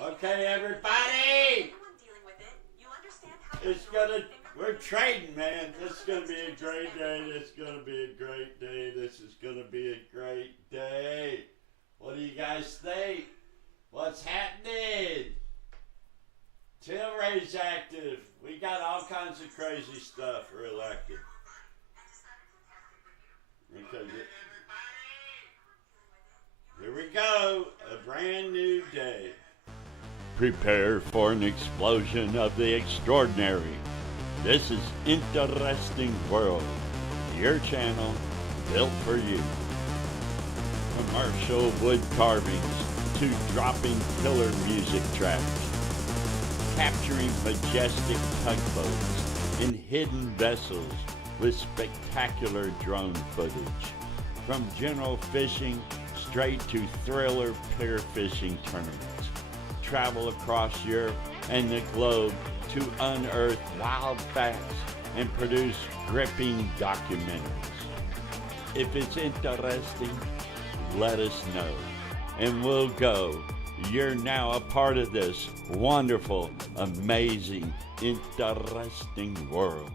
Okay, everybody. It's gonna. We're trading, man. This is gonna be a great day. This is gonna be a great day. This is gonna be a great day. What do you guys think? What's happening? Tilray's active. We got all kinds of crazy stuff. Real active. Okay, here we go. A brand new day. Prepare for an explosion of the extraordinary. This is Interesting World, your channel built for you. Commercial wood carvings to dropping killer music tracks, capturing majestic tugboats in hidden vessels with spectacular drone footage. From general fishing straight to thriller pier fishing tournaments. Travel across Europe and the globe to unearth wild facts and produce gripping documentaries. If it's interesting, let us know, and we'll go. You're now a part of this wonderful, amazing, interesting world.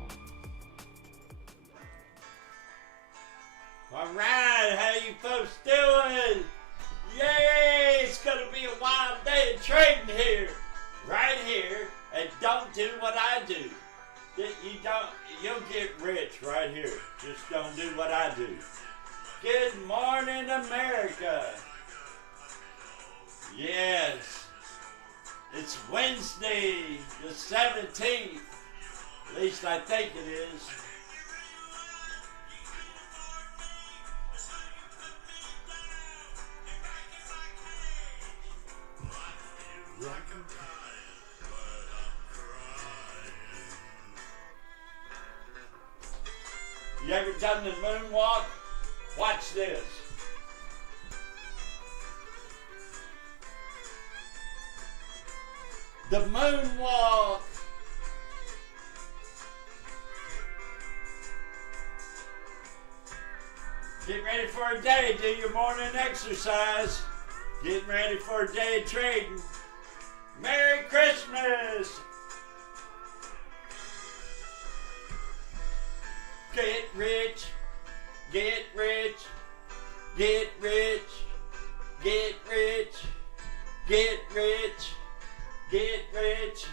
All right, how you folks doing? Yay! It's gonna be a wild day of trading here, right here, and don't do what I do. You'll get rich right here. Just don't do what I do. Good morning, America. Yes, it's Wednesday, the 17th. At least I think it is. You ever done the moonwalk? Watch this. The moonwalk. Get ready for a day. Do your morning exercise. Getting ready for a day of trading. Merry Christmas. Get rich, get rich, get rich, get rich, get rich, get rich.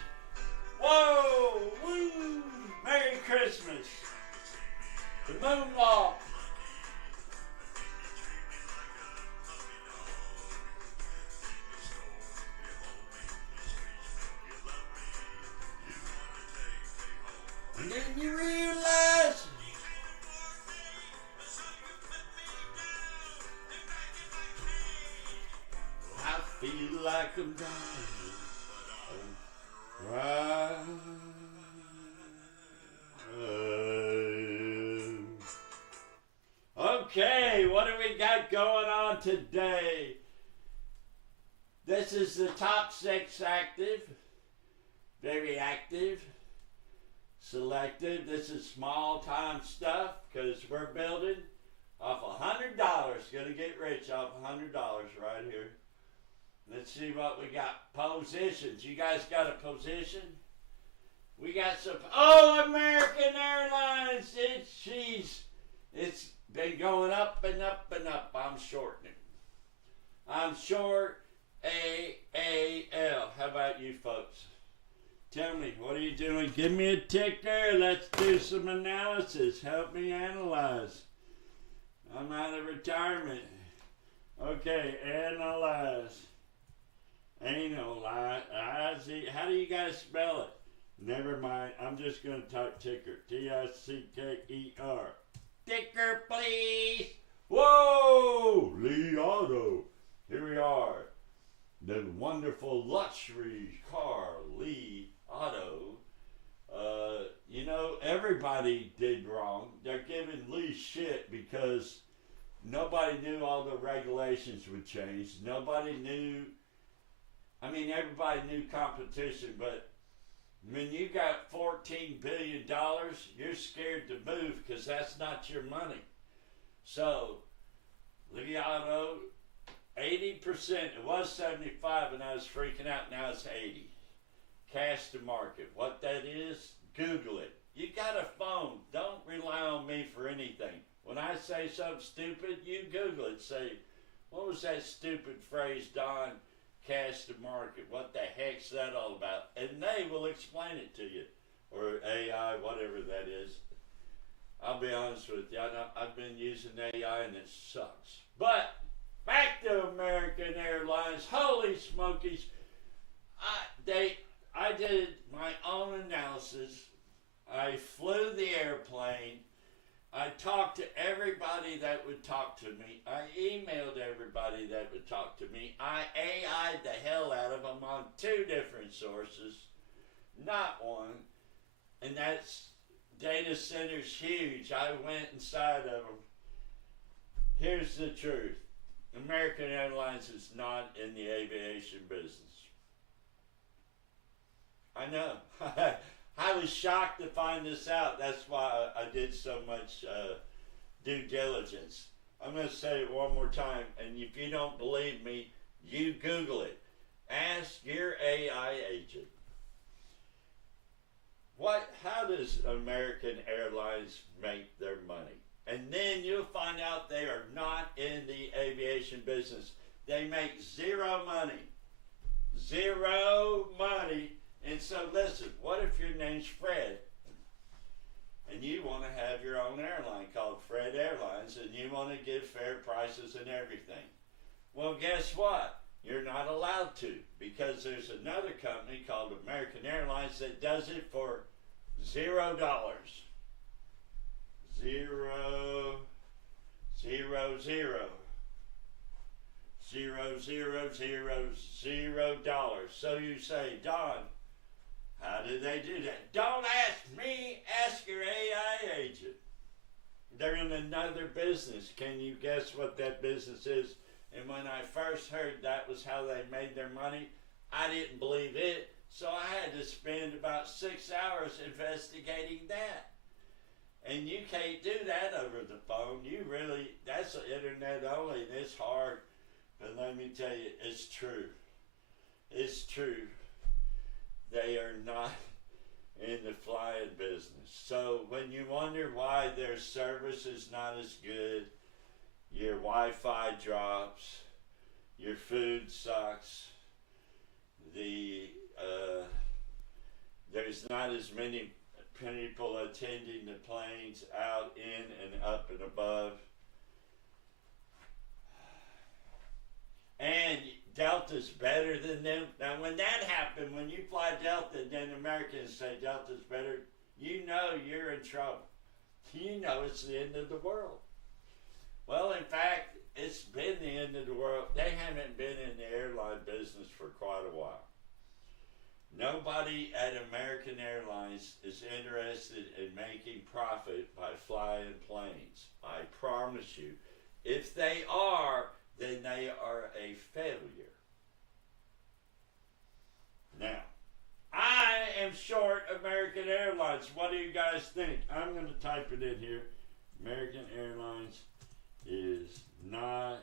Whoa, woo, Merry Christmas. The moonwalk. And then you realize I feel like I'm dying. Right. Okay, what do we got going on today? This is the top 6 active, very active, selected. This is small time stuff because we're building off $100. Gonna get rich off $100 right here. Let's see what we got. Positions. You guys got a position? We got some. Oh, American Airlines. It's been going up and up and up. I'm shorting it. I'm short AAL. How about you folks? Tell me, what are you doing? Give me a ticker. Let's do some analysis. Help me analyze. I'm out of retirement. Okay, analyze. Analyze. How do you guys spell it? Never mind. I'm just going to type ticker. T-I-C-K-E-R. Ticker, please. Whoa! Lee Auto. Here we are. The wonderful luxury car, Lee Auto. You know, everybody did wrong. They're giving Lee shit because nobody knew all the regulations would change. Nobody knew. I mean, everybody knew competition, but when you got $14 billion, you're scared to move because that's not your money. So, Lee Auto, 80% It was 75 and I was freaking out. Now it's 80. Cash to market. What that is, Google it. You got a phone. Don't rely on me for anything. When I say something stupid, you Google it. Say, what was that stupid phrase, Don? Cash to market. What the heck's that all about? And they will explain it to you. Or AI, whatever that is. I'll be honest with you. I've been using AI and it sucks. But back to American Airlines. Holy smokies. I did my own analysis. I flew the airplane. I talked to everybody that would talk to me. I emailed everybody that would talk to me. I AI'd the hell out of them on 2 different sources, not one. And that's data centers huge. I went inside of them. Here's the truth. American Airlines is not in the aviation business. I know. I was shocked to find this out. That's why I did so much due diligence. I'm going to say it one more time, and if you don't believe me, you Google it. Ask your AI agent. How does American Airlines make their money? And then you'll find out they are not in the aviation business. They make zero money. Zero money. And so listen, what if your name's Fred and you want to have your own airline called Fred Airlines and you want to give fair prices and everything? Well, guess what? You're not allowed to, because there's another company called American Airlines that does it for $0. $0. So you say, Don, how did they do that? Don't ask me, ask your AI agent. They're in another business. Can you guess what that business is? And when I first heard that was how they made their money, I didn't believe it. So I had to spend about 6 hours investigating that. And you can't do that over the phone. That's internet only, and it's hard. But let me tell you, it's true. It's true. They are not in the flying business. So when you wonder why their service is not as good, your Wi-Fi drops, your food sucks, there's not as many people attending the planes out, in, and up and above. And Delta's better than them. Now, when that happened, when you fly Delta, then Americans say Delta's better, you know you're in trouble. You know it's the end of the world. Well, in fact, it's been the end of the world. They haven't been in the airline business for quite a while. Nobody at American Airlines is interested in making profit by flying planes. I promise you. If they are, then they are a failure. Now, I am short American Airlines. What do you guys think? I'm going to type it in here. American Airlines is not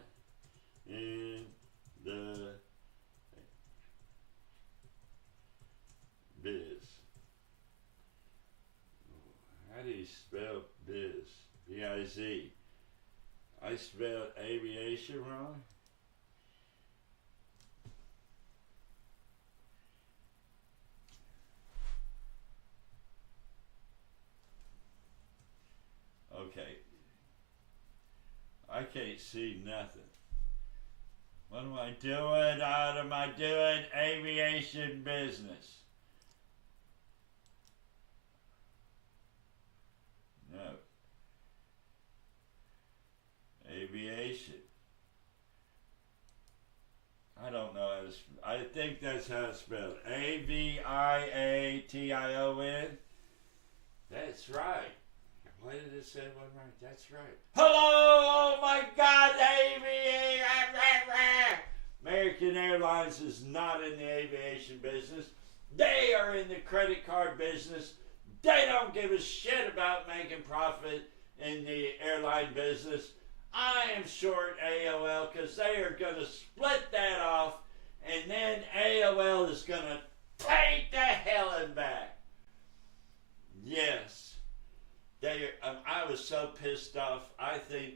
in the biz. How do you spell biz? B-I-Z. I spelled aviation wrong. Okay. I can't see nothing. What am I doing? What am I doing? Aviation business. No. Aviation. I don't know how to spell. I think that's how it's spelled. A-V-I-A-T-I-O-N. That's right. Why did it say one right? That's right. Hello! Oh my God! American Airlines is not in the aviation business. They are in the credit card business. They don't give a shit about making profit in the airline business. I am short AOL because they are going to split that And then AOL is going to take the Helen back. Yes. I was so pissed off. I think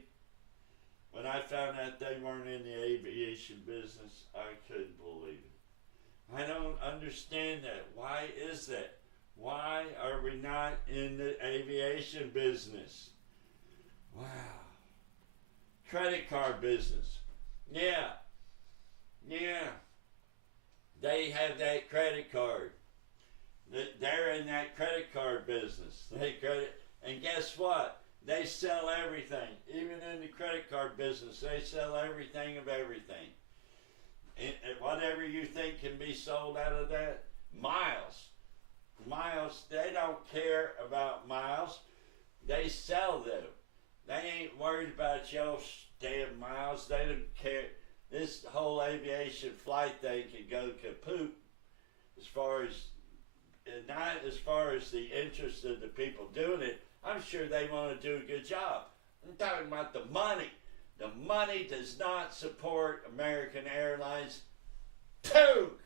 when I found out they weren't in the aviation business, I couldn't believe it. I don't understand that. Why is that? Why are we not in the aviation business? Wow. Credit card business. Yeah. They have that credit card. They're in that credit card business. And guess what? They sell everything. Even in the credit card business, they sell everything of everything. And whatever you think can be sold out of that. Miles, they don't care about miles. They sell them. They ain't worried about your damn miles. They don't care. This whole aviation flight thing can go kaput not as far as the interest of the people doing it. I'm sure they want to do a good job. I'm talking about the money. The money does not support American Airlines. Toke!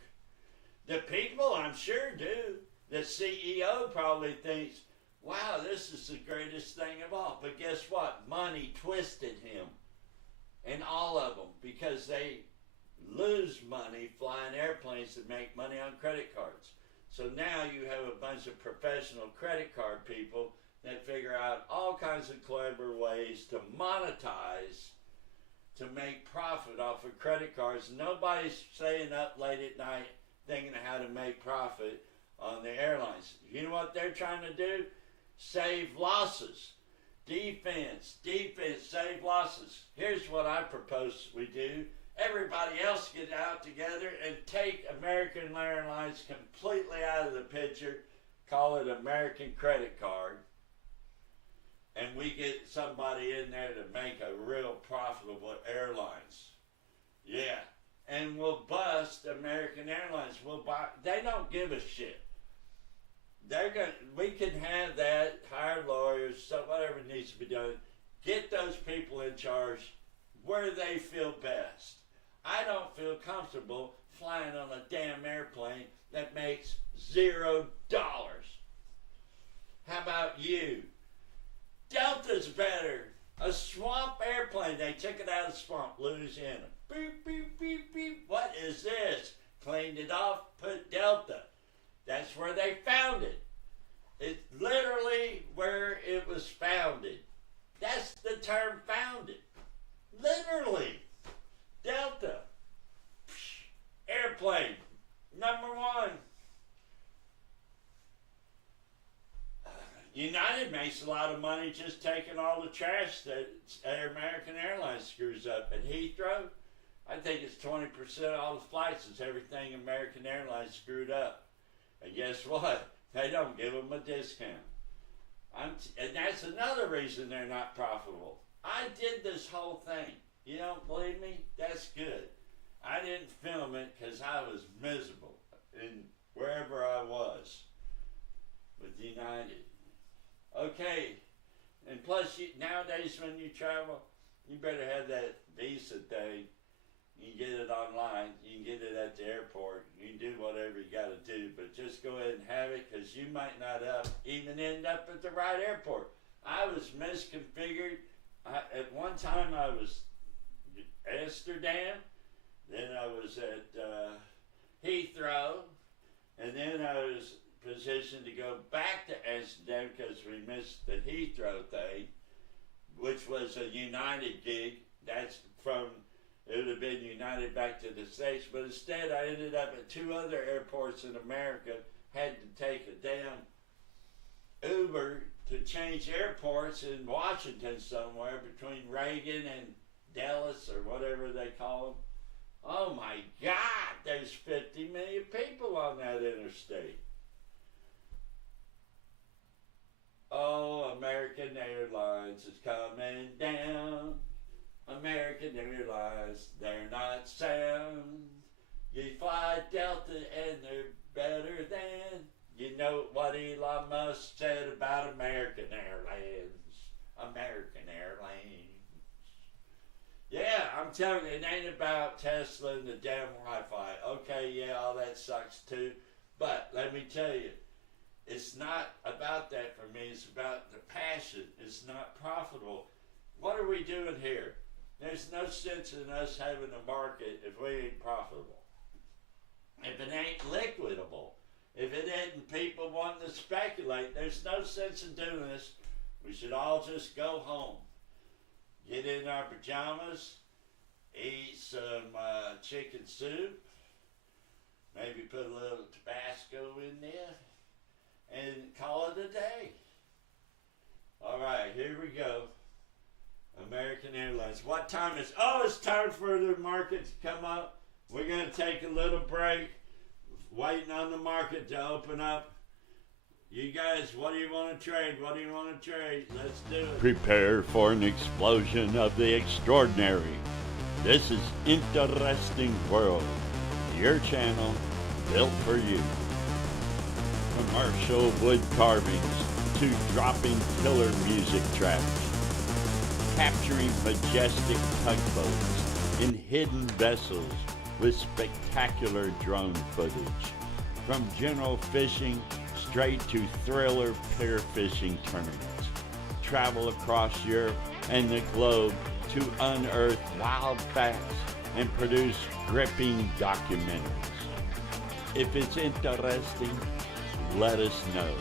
The people, I'm sure, do. The CEO probably thinks, wow, this is the greatest thing of all. But guess what? Money twisted him. And all of them, because they lose money flying airplanes that make money on credit cards. So now you have a bunch of professional credit card people that figure out all kinds of clever ways to monetize, to make profit off of credit cards. Nobody's staying up late at night thinking of how to make profit on the airlines. You know what they're trying to do? Save losses. Defense, save losses. Here's what I propose we do. Everybody else get out together and take American Airlines completely out of the picture. Call it American Credit Card. And we get somebody in there to make a real profitable airlines. Yeah. And we'll bust American Airlines. They don't give a shit. We can have that, hire lawyers, whatever needs to be done. Get those people in charge where they feel best. I don't feel comfortable flying on a damn airplane that makes $0. How about you? Delta's better. A swamp airplane. They took it out of the swamp, Louisiana. Beep, beep, beep, beep. What is this? Cleaned it off, put Delta. That's where they found it. It's literally where it was founded. That's the term, founded. Literally. Delta. Airplane. Number one. United makes a lot of money just taking all the trash that American Airlines screws up. At Heathrow, I think it's 20% of all the flights is everything American Airlines screwed up. And guess what? They don't give them a discount. And that's another reason they're not profitable. I did this whole thing. You don't believe me? That's good. I didn't film it because I was miserable in wherever I was with United. Okay, and plus nowadays when you travel, you better have that visa thing. You can get it online. You can get it at the airport. You can do whatever you got to do, but just go ahead and have it because you might not even end up at the right airport. I was misconfigured. At one time I was Amsterdam, then I was at Heathrow, and then I was positioned to go back to Amsterdam because we missed the Heathrow thing, which was a United gig. That's from, it would have been United back to the States, but instead I ended up at two other airports in America, had to take a damn Uber to change airports in Washington somewhere between Reagan and Dallas or whatever they call them. Oh my God, there's 50 million people on that interstate. Oh, American Airlines is coming down. American Airlines, they're not sound. You fly Delta and they're better than. You know what Elon Musk said about American Airlines. American Airlines. Yeah, I'm telling you, it ain't about Tesla and the damn Wi-Fi. Okay, yeah, all that sucks too. But let me tell you, it's not about that for me. It's about the passion. It's not profitable. What are we doing here? There's no sense in us having a market if we ain't profitable. If it ain't liquidable, if it ain't people wanting to speculate, there's no sense in doing this. We should all just go home, get in our pajamas, eat some chicken soup, maybe put a little Tabasco in there, and call it a day. All right, here we go. American Airlines. What time is? Oh, it's time for the market to come up. We're going to take a little break, waiting on the market to open up. You guys, what do you want to trade? What do you want to trade? Let's do it. Prepare for an explosion of the extraordinary. This is Interesting World, your channel built for you. Commercial wood carvings to dropping killer music tracks, capturing majestic tugboats in hidden vessels with spectacular drone footage. From general fishing straight to thriller pair fishing tournaments. Travel across Europe and the globe to unearth wild facts and produce gripping documentaries. If it's interesting, let us know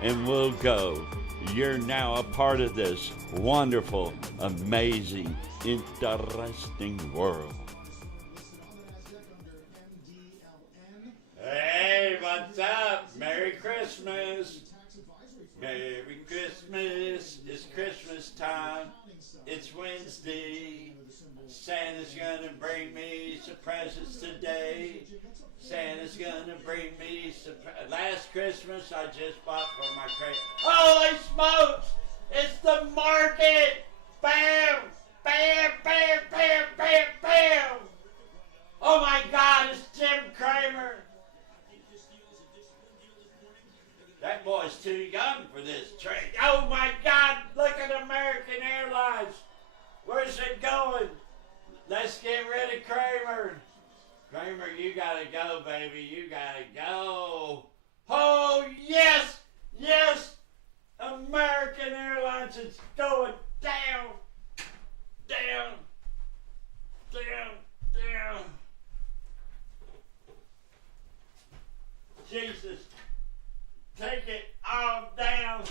and we'll go. You're now a part of this wonderful, amazing, interesting world. Hey, what's up? Merry Christmas. Merry Christmas. It's Christmas time. It's Wednesday. Santa's gonna bring me some presents today. Santa's gonna bring me some. Last Christmas, I just bought for my credit. Holy smokes! It's the market! Bam! Bam! Bam! Bam! Bam! Bam! Oh my God! It's Jim Cramer. That boy's too young for this trade. Oh my God! Look at American Airlines. Where's it going? Let's get rid of Kramer. Kramer, you gotta go, baby. You gotta go. Oh, yes! Yes! American Airlines is going down. Down. Down. Down. Jesus. Take it all down.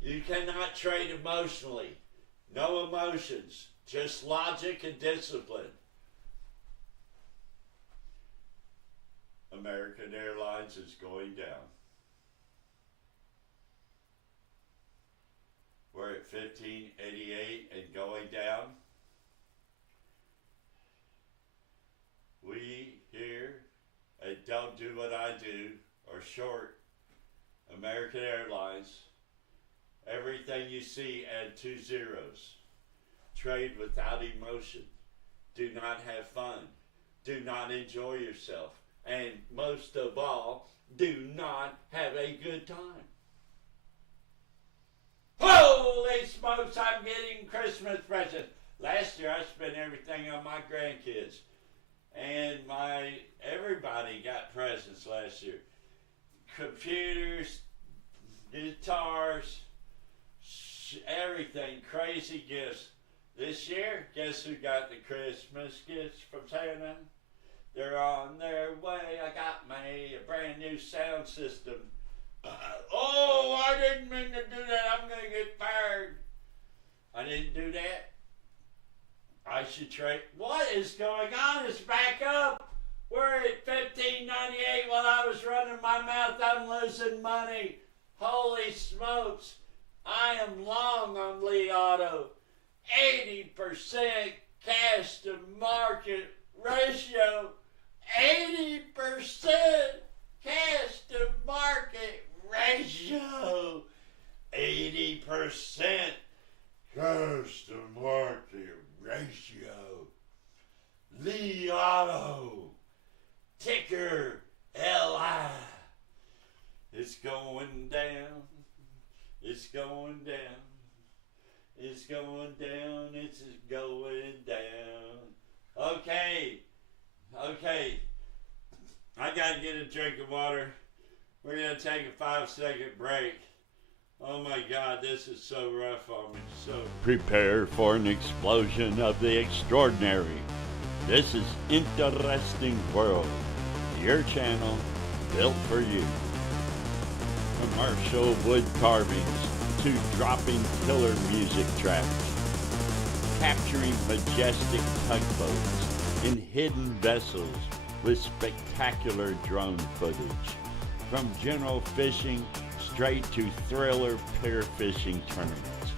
You cannot trade emotionally. No emotions. Just logic and discipline. American Airlines is going down. We're at 1588 and going down. We here at Don't Do What I Do, or short, American Airlines, everything you see add 2 zeros. Trade without emotion. Do not have fun. Do not enjoy yourself. And most of all, do not have a good time. Holy smokes, I'm getting Christmas presents. Last year I spent everything on my grandkids. And everybody got presents last year. Computers, guitars, everything, crazy gifts. This year, guess who got the Christmas gifts from Santa? They're on their way. I got me a brand new sound system. Oh, I didn't mean to do that. I'm going to get fired. I didn't do that. I should trade. What is going on? It's back up. We're at 1598 while I was running my mouth. I'm losing money. Holy smokes. I am long on Lee Auto. 80% cash to market ratio. 80% cash to market ratio. 80% cash to market ratio. Lee Auto. Ticker LI. It's going down. It's going down. It's going down. It's going down. Okay. I gotta get a drink of water. We're gonna take a 5-second break. Oh my God, this is so rough on me. So prepare for an explosion of the extraordinary. This is Interesting World, your channel built for you. Commercial wood carvings to dropping killer music tracks, capturing majestic tugboats in hidden vessels with spectacular drone footage. From general fishing straight to thriller pier fishing tournaments.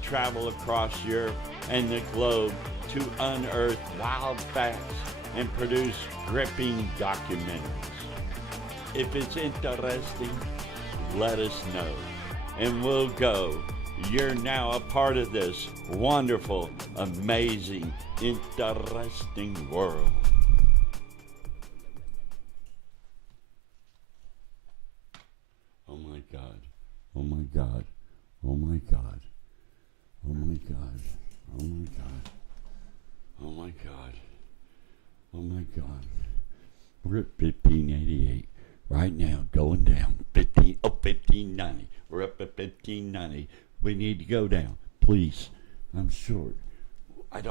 Travel across Europe and the globe to unearth wild facts and produce gripping documentaries. If it's interesting, let us know, and we'll go. You're now a part of this wonderful, amazing, interesting world. Oh my God. Oh my God. Oh my God. Oh my God. Oh my God. Oh my God. Oh my God. We're at 1588 right now, going down. 1590. We're up at 1590. We need to go down. Please. I'm short. I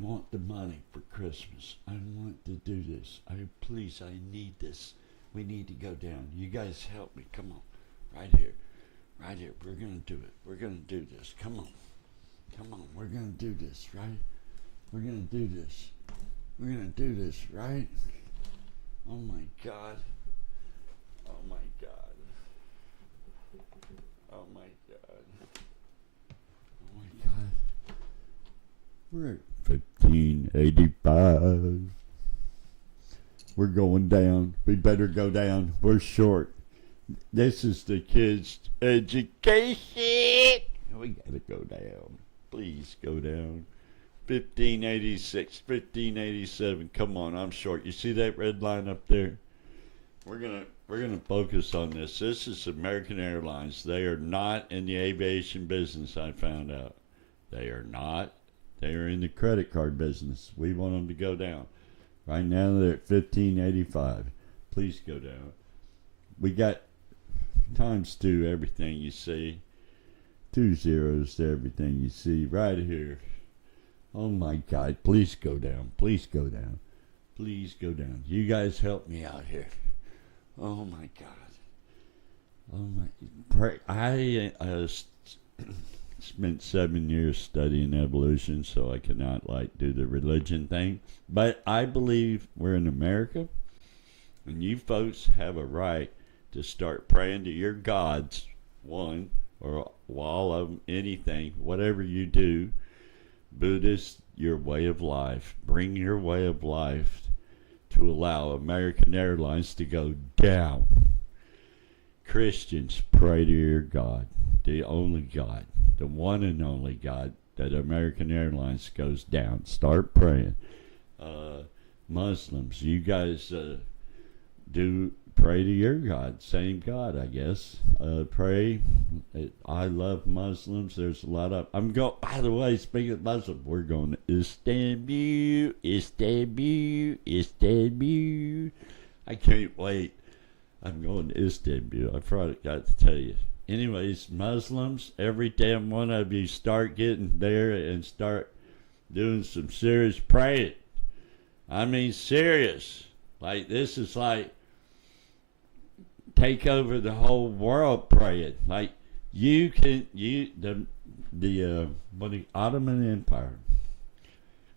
want the money for Christmas. I want to do this. Please, I need this. We need to go down. You guys help me. Come on. Right here. Right here. We're going to do it. We're going to do this. Come on. Come on. We're going to do this, right? We're going to do this. We're going to do this, right? Oh my God. Oh my God. Oh my God. Oh my God. We're at 1585. We're going down. We better go down. We're short. This is the kids' education. We gotta go down. Please go down. 1586, 1587. Come on, I'm short. You see that red line up there? We're gonna focus on this. This is American Airlines. They are not in the aviation business, I found out. They are not. They are in the credit card business. We want them to go down. Right now they're at 1585. Please go down. We got ×2 everything you see. 2 zeros to everything you see right here. Oh my God, please go down. Please go down. Please go down. You guys help me out here. Oh my God. Oh my. I spent 7 years studying evolution, so I cannot do the religion thing. But I believe we're in America, and you folks have a right to start praying to your gods, one, or all of them, anything, whatever you do. Buddhist, your way of life. Bring your way of life to allow American Airlines to go down. Christians, pray to your God, the only God, the one and only God, that American Airlines goes down. Start praying. Muslims, you guys do pray to your God, same God, I guess. Pray. I love Muslims. There's a lot of. By the way, speaking of Muslim, we're going to Istanbul, Istanbul, Istanbul. I can't wait. I'm going to Istanbul. I forgot to tell you. Anyways, Muslims, every damn one of you start getting there and start doing some serious praying. I mean, serious. Like, this is like take over the whole world praying. Like, the Ottoman Empire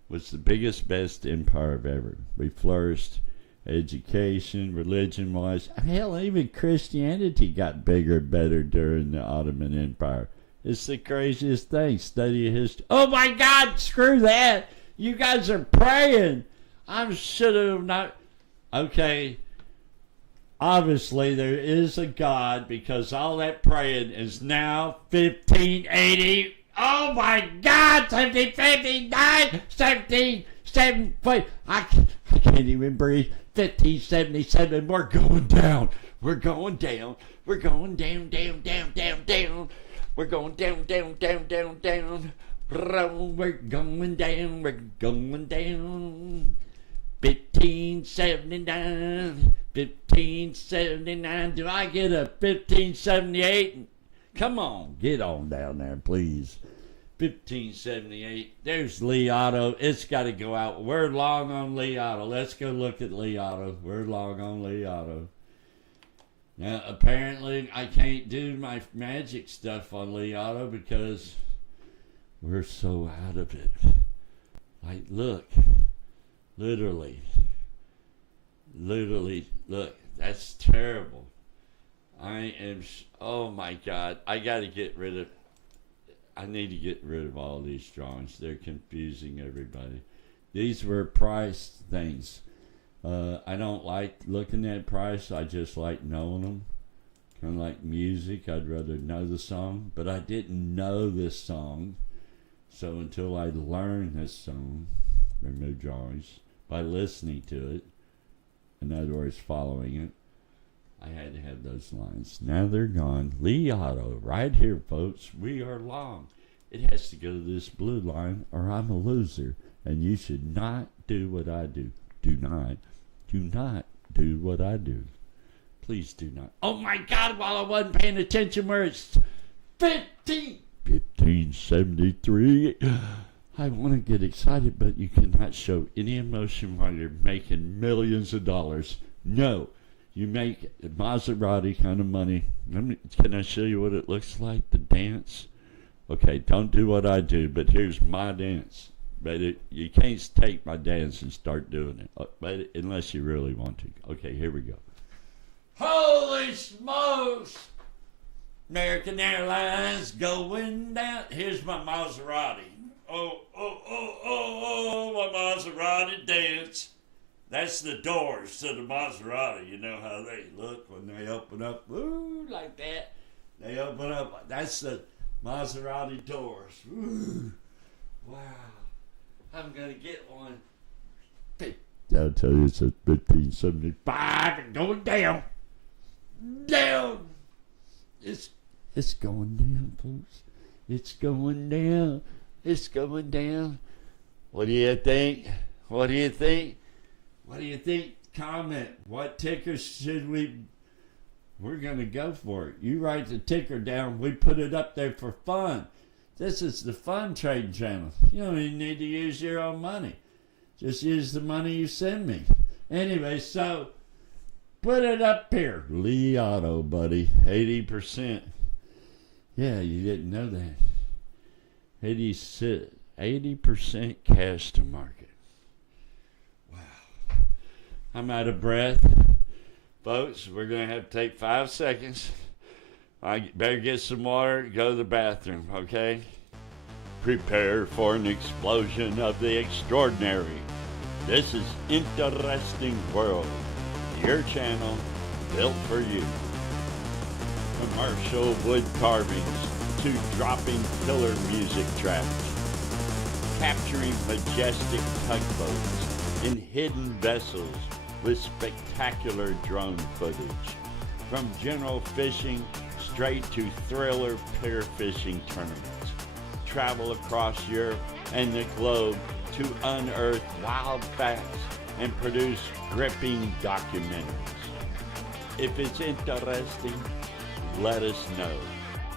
was the biggest, best empire ever. We flourished education, religion-wise. Hell, even Christianity got bigger and better during the Ottoman Empire. It's the craziest thing. Study history. Oh my God, screw that. You guys are praying. I should have not. Okay. Obviously, there is a God, because all that praying is now 1580. Oh my God, 1759, 1770. I can't even breathe. 1577. We're going down. We're going down. We're going down, down, down, down, down. We're going down, down, down, down, down. We're going down, we're going down. 1579, 1579. Do I get a 1578? Come on, get on down there, please. 1578. There's Lee Otto. It's got to go out. We're long on Lee Otto. Let's go look at Lee Otto. We're long on Lee Otto. Now, apparently, I can't do my magic stuff on Lee Otto because we're so out of it. Like, look. Literally, look, that's terrible. I am, oh my God, I need to get rid of all these drawings. They're confusing everybody. These were price things. I don't like looking at price. I just like knowing them. Kind of like music. I'd rather know the song, but I didn't know this song. So until I learned this song, remove drawings, by listening to it, in other words, following it, I had to have those lines. Now they're gone. Lee Otto, right here, folks. We are long. It has to go to this blue line, or I'm a loser. And you should not do what I do. Do not do what I do. Please do not. Oh my God, while I wasn't paying attention, where it's 1573. I want to get excited, but you cannot show any emotion while you're making millions of dollars. No, you make Maserati kind of money. Can I show you what it looks like, the dance? Okay, don't do what I do, but here's my dance. But you can't take my dance and start doing it, but unless you really want to. Okay, here we go. Holy smokes! American Airlines going down. Here's my Maserati. Oh, my Maserati dance. That's the doors to the Maserati. You know how they look when they open up. Ooh, like that. They open up. That's the Maserati doors. Ooh. Wow. I'm going to get one. I'll tell you, it's a 1575 and going down. Down. It's going down, folks. It's going down. It's going down. What do you think? What do you think? What do you think? Comment. What ticker should we... We're going to go for it. You write the ticker down. We put it up there for fun. This is the fun trading channel. You don't even need to use your own money. Just use the money you send me. Anyway, so put it up here. Lee Otto, buddy. 80%. Yeah, you didn't know that. 80% cash to market. Wow. I'm out of breath. Folks, we're going to have to take 5 seconds. I better get some water, go to the bathroom, okay? Prepare for an explosion of the extraordinary. This is Interesting World, your channel built for you. Commercial wood carvings to dropping killer music tracks, capturing majestic tugboats in hidden vessels with spectacular drone footage, from general fishing straight to thriller pier fishing tournaments. Travel across Europe and the globe to unearth wild facts and produce gripping documentaries. If it's interesting, let us know,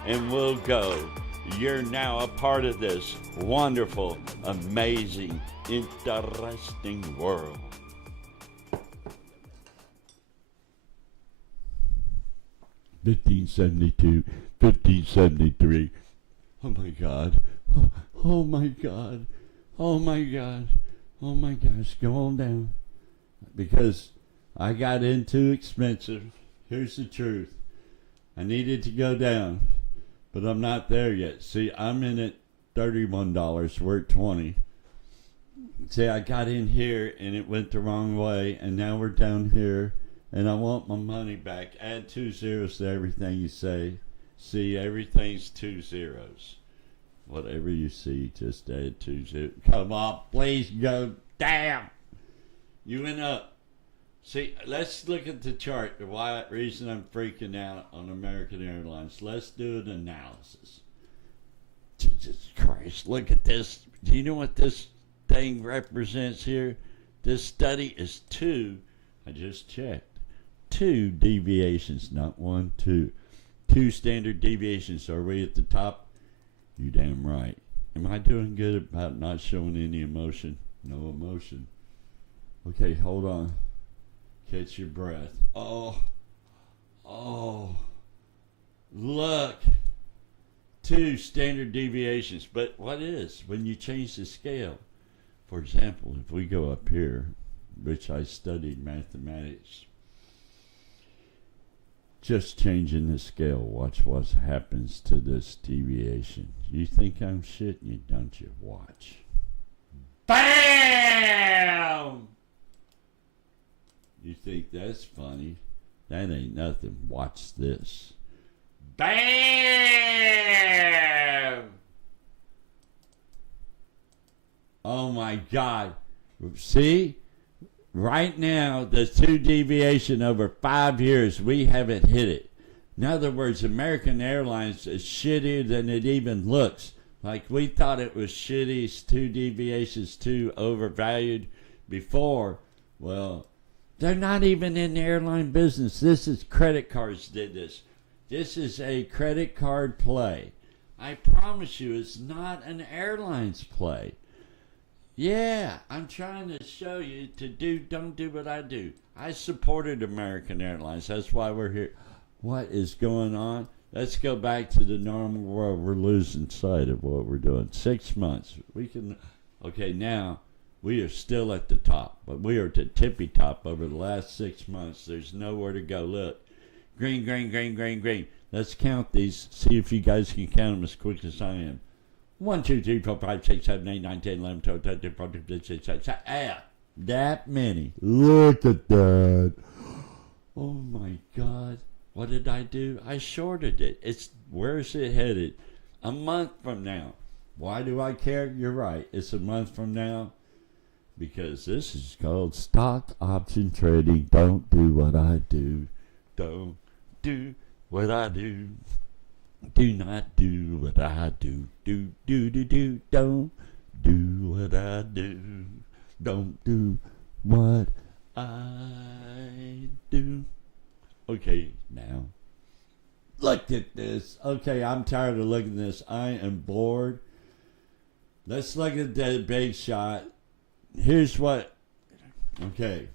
and we'll go. You're now a part of this wonderful, amazing, interesting world. $15.72, $15.73. Oh my God. Oh my God. Oh my God. Oh my gosh. Go on down. Because I got in too expensive. Here's the truth. I needed to go down, but I'm not there yet. See, I'm in at $31. We're at $20. See, I got in here and it went the wrong way, and now we're down here, and I want my money back. Add 2 zeros to everything you say. See, everything's 2 zeros. Whatever you see, just add 2 zeros. Come on, please go down. You went up. See, let's look at the chart, the reason I'm freaking out on American Airlines. Let's do an analysis. Jesus Christ, look at this. Do you know what this thing represents here? This study is two, I just checked, two deviations, not one, two. Two standard deviations. Are we at the top? You damn right. Am I doing good about not showing any emotion? No emotion. Okay, hold on. Catch your breath. Oh, look. Two standard deviations. But what is when you change the scale? For example, if we go up here, which I studied mathematics, just changing the scale, watch what happens to this deviation. You think I'm shitting you, don't you? Watch. BAM! You think that's funny? That ain't nothing. Watch this. BAM! Oh my God. See? Right now, the two deviation over 5 years, we haven't hit it. In other words, American Airlines is shittier than it even looks. Like we thought it was shitty, it's two deviations too overvalued before. Well, they're not even in the airline business. This is credit cards did this. This is a credit card play. I promise you, it's not an airlines play. Yeah, I'm trying to show you don't do what I do. I supported American Airlines. That's why we're here. What is going on? Let's go back to the normal world. We're losing sight of what we're doing. 6 months. Okay, now we are still at the top, but we are at the tippy top over the last 6 months. There's nowhere to go. Look, green, green, green, green, green. Let's count these. See if you guys can count them as quick as I am. 1, 2, 3, 4, 5, 6, 7, 8, 9, 10, 11, 12, 13, 14, 15, 16, 17. Yeah, that many. Look at that. Oh my God. What did I do? I shorted it. Where's it headed? A month from now. Why do I care? You're right. It's a month from now. Because this is called stock option trading. Don't do what I do. Don't do what I do. Do not do what I do. Don't do what I do. Don't do what I do. Okay, now. Look at this. Okay, I'm tired of looking at this. I am bored. Let's look at the big shot. Here's what. Okay,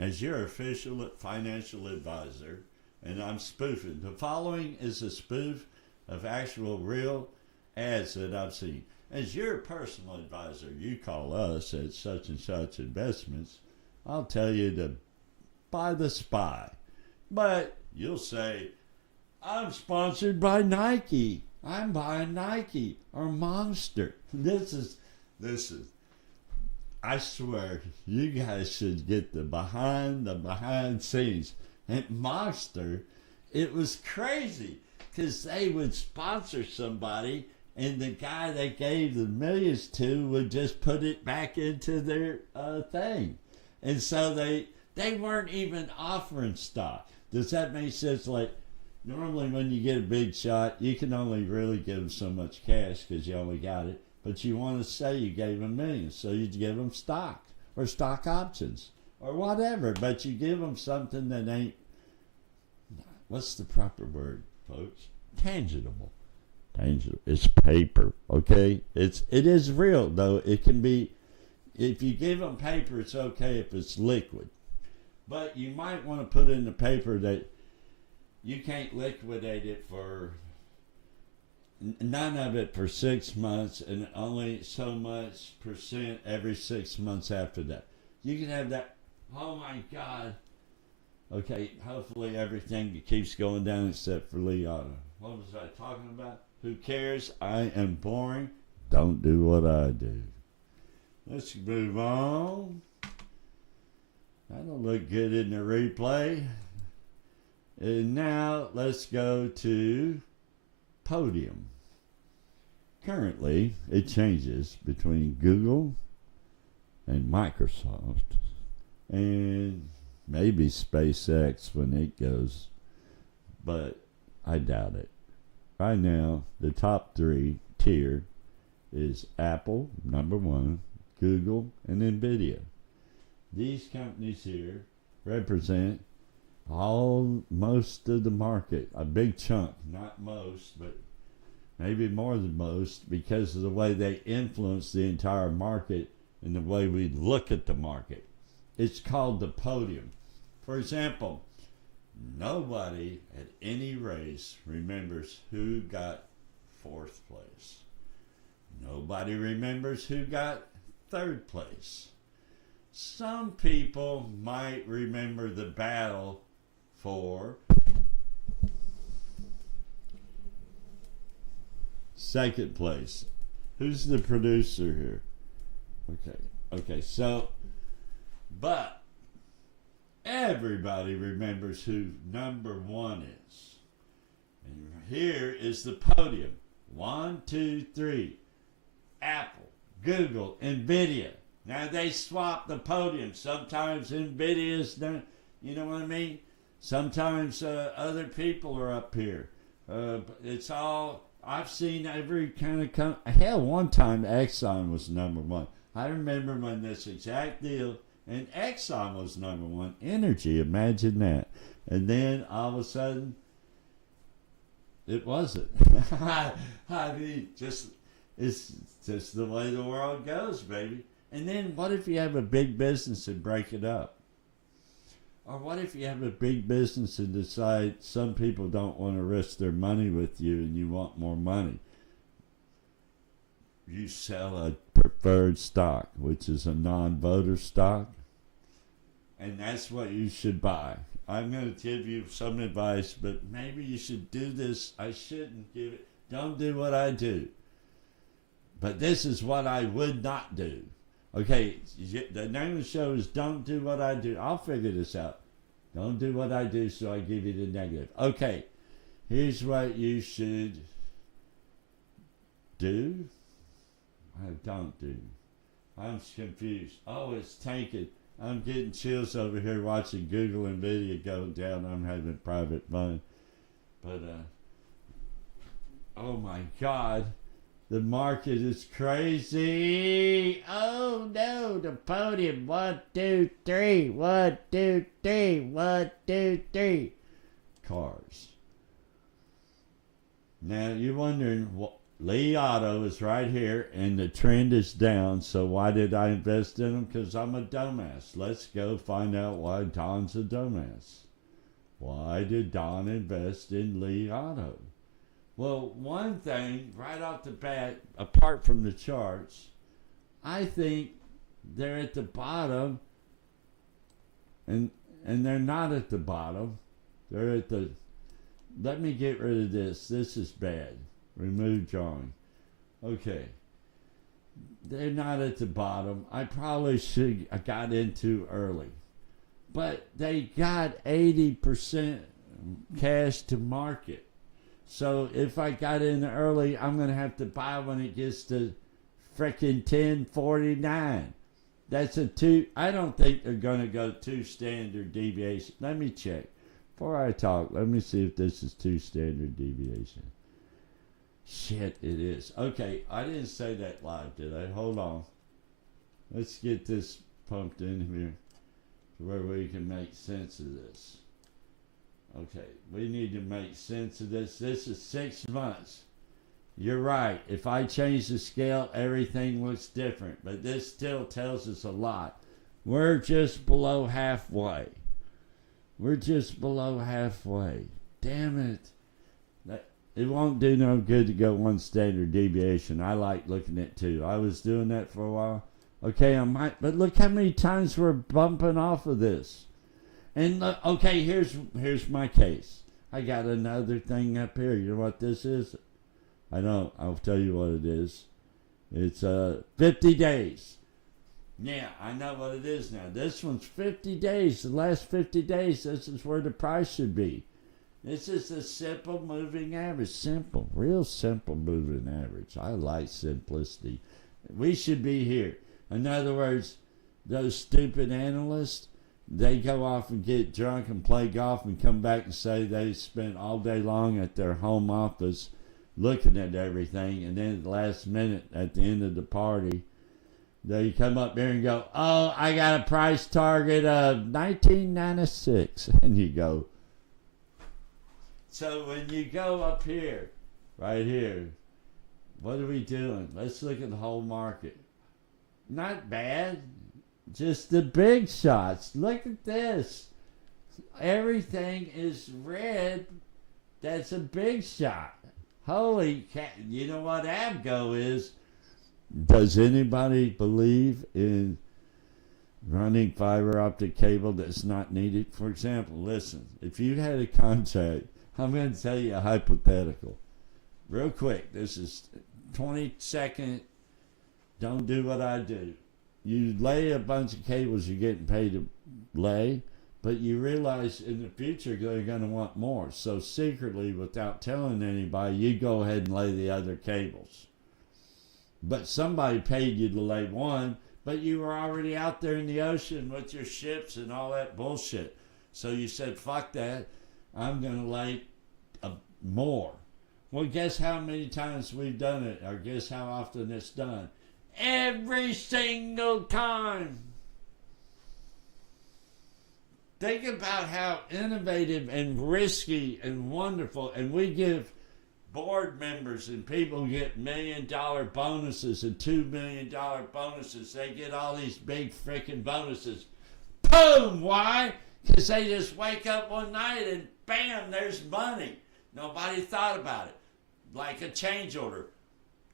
as your official financial advisor, and I'm spoofing. The following is a spoof of actual real ads that I've seen. As your personal advisor, you call us at such and such investments. I'll tell you to buy the SPY. But you'll say, I'm sponsored by Nike. I'm buying Nike or Monster. This is, I swear, you guys should get the behind scenes. At Monster, it was crazy because they would sponsor somebody and the guy they gave the millions to would just put it back into their thing. And so they weren't even offering stock. Does that make sense? Like, normally when you get a big shot, you can only really give them so much cash because you only got it. But you want to say you gave them millions, so you give them stock or stock options or whatever. But you give them something that ain't, what's the proper word, folks? Tangible. It's paper, okay? It is real, though. It can be, if you give them paper, it's okay if it's liquid. But you might want to put in the paper that you can't liquidate it for, none of it for 6 months and only so much percent every 6 months after that. You can have that. Oh my God. Okay, hopefully everything keeps going down except for Leona. What was I talking about? Who cares? I am boring. Don't do what I do. Let's move on. That'll look good in the replay. And now let's go to Podium. Currently, it changes between Google and Microsoft and maybe SpaceX when it goes, but I doubt it. Right now, the top three, tier is Apple, number one, Google, and NVIDIA. These companies here represent most of the market, a big chunk, not most, but maybe more than most, because of the way they influence the entire market and the way we look at the market. It's called the podium. For example, nobody at any race remembers who got fourth place. Nobody remembers who got third place. Some people might remember the battle for second place. Who's the producer here? Okay, so, but everybody remembers who number one is. And here is the podium. 1, 2, 3. Apple, Google, NVIDIA. Now they swap the podium. Sometimes NVIDIA's done, you know what I mean? Sometimes other people are up here. It's all, I've seen every kind of, hell, one time Exxon was number one. I remember when this exact deal, and Exxon was number one. Energy, imagine that. And then all of a sudden, it wasn't. I mean, it's just the way the world goes, baby. And then what if you have a big business and break it up? Or what if you have a big business and decide some people don't want to risk their money with you and you want more money? You sell a preferred stock, which is a non-voter stock, and that's what you should buy. I'm going to give you some advice, but maybe you should do this. I shouldn't give it. Don't do what I do. But this is what I would not do. Okay, the name of the show is Don't Do What I Do. I'll figure this out. Don't do what I do, so I give you the negative. Okay, here's what you should do. I don't do. I'm confused. Oh, it's tanking. I'm getting chills over here watching Google and NVIDIA go down. I'm having private fun. But, oh my God. The market is crazy. Oh no, the podium. 1, 2, 3. 1, 2, 3. 1, 2, 3. Cars. Now you're wondering, Lee Auto is right here and the trend is down. So why did I invest in them? Because I'm a dumbass. Let's go find out why Don's a dumbass. Why did Don invest in Lee Auto? Well, one thing right off the bat, apart from the charts, I think they're at the bottom, and they're not at the bottom. They're at the, let me get rid of this. This is bad. Remove drawing. Okay. They're not at the bottom. I probably should have got in too early. But they got 80% cash to market. So if I got in early, I'm going to have to buy when it gets to frickin' 1049. That's a two. I don't think they're going to go 2 standard deviation. Let me check. Before I talk, let me see if this is 2 standard deviation. Shit, it is. Okay, I didn't say that live, did I? Hold on. Let's get this pumped in here to where we can make sense of this. Okay, we need to make sense of this. This is 6 months. You're right. If I change the scale, everything looks different. But this still tells us a lot. We're just below halfway. We're just below halfway. Damn it. It won't do no good to go 1 standard deviation. I like looking at 2. I was doing that for a while. Okay, I might. But look how many times we're bumping off of this. And look, okay, here's my case. I got another thing up here. You know what this is? I don't. I'll tell you what it is. It's 50 days. Yeah, I know what it is now. This one's 50 days. The last 50 days, this is where the price should be. This is a simple moving average. Simple, real simple moving average. I like simplicity. We should be here. In other words, those stupid analysts, they go off and get drunk and play golf and come back and say they spent all day long at their home office looking at everything, and then at the last minute, at the end of the party, they come up there and go, "Oh, I got a price target of $19.96," and you go. So when you go up here, right here, what are we doing? Let's look at the whole market. Not bad. Just the big shots. Look at this. Everything is red. That's a big shot. Holy cat. You know what ABGO is? Does anybody believe in running fiber optic cable that's not needed? For example, listen, if you had a contract, I'm going to tell you a hypothetical. Real quick, this is 20-second, don't do what I do. You lay a bunch of cables you're getting paid to lay, but you realize in the future they're going to want more. So secretly, without telling anybody, you go ahead and lay the other cables. But somebody paid you to lay one, but you were already out there in the ocean with your ships and all that bullshit. So you said, fuck that, I'm going to lay more. Well, guess how many times we've done it, or guess how often it's done? Every single time. Think about how innovative and risky and wonderful, and we give board members and people get $1 million bonuses and $2 million bonuses. They get all these big freaking bonuses. Boom! Why? Because they just wake up one night and bam, there's money. Nobody thought about it. Like a change order.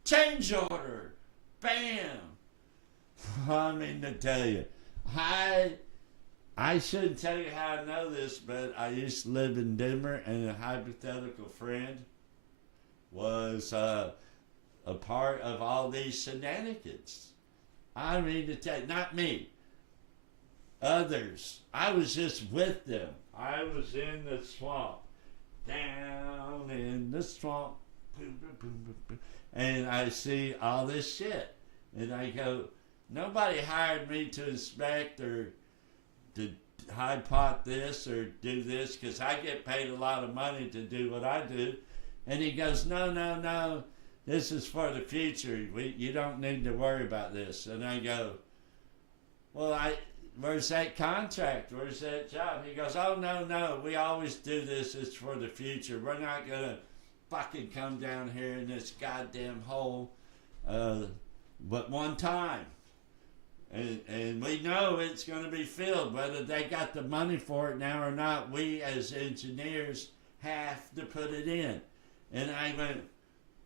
Change order! Bam! I mean to tell you, I shouldn't tell you how I know this, but I used to live in Denver, and a hypothetical friend was a part of all these shenanigans. I mean to tell you, not me, others. I was just with them. I was in the swamp, down in the swamp, and I see all this shit, and I go, nobody hired me to inspect or to high pot this or do this, because I get paid a lot of money to do what I do. And he goes, no, this is for the future. You don't need to worry about this. And I go, well, where's that contract? Where's that job? He goes, oh, no, we always do this. It's for the future. We're not going to fucking come down here in this goddamn hole but one time. And we know it's going to be filled, whether they got the money for it now or not. We as engineers have to put it in. And I went,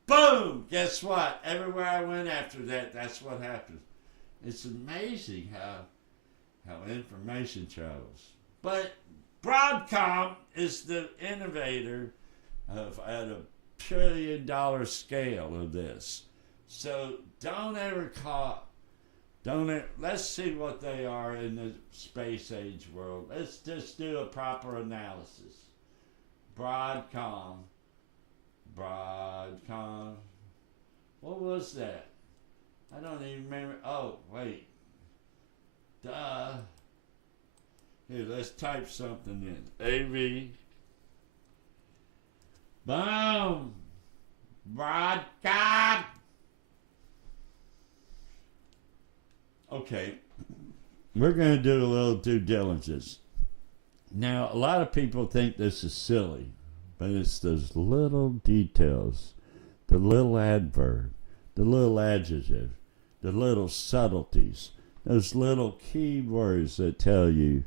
boom! Guess what? Everywhere I went after that, that's what happened. It's amazing how information travels. But Broadcom is the innovator at a $1 trillion scale of this. So don't ever let's see what they are in the space age world. Let's just do a proper analysis. Broadcom. What was that? I don't even remember. Oh, wait. Duh. Here, let's type something in. AV. Boom. Broadcom. Okay. We're going to do a little due diligence. Now, a lot of people think this is silly, but it's those little details, the little adverb, the little adjective, the little subtleties, those little key words that tell you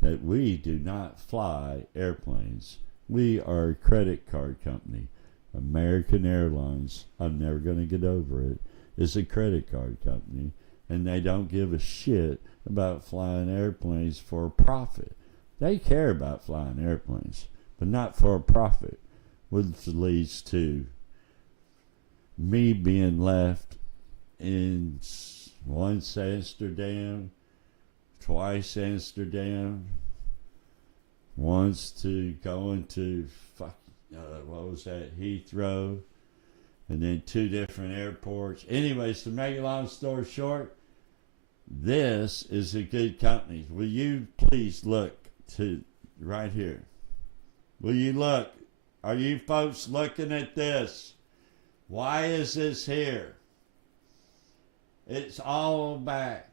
that we do not fly airplanes. We are a credit card company. American Airlines, I'm never going to get over it, is a credit card company, and they don't give a shit about flying airplanes for a profit. They care about flying airplanes, but not for a profit, which leads to me being left in once Amsterdam, twice Amsterdam, once to going to what was that, Heathrow, and then 2 different airports. Anyways, to make a long story short, this is a good company. Will you please look to right here? Will you look? Are you folks looking at this? Why is this here? It's all back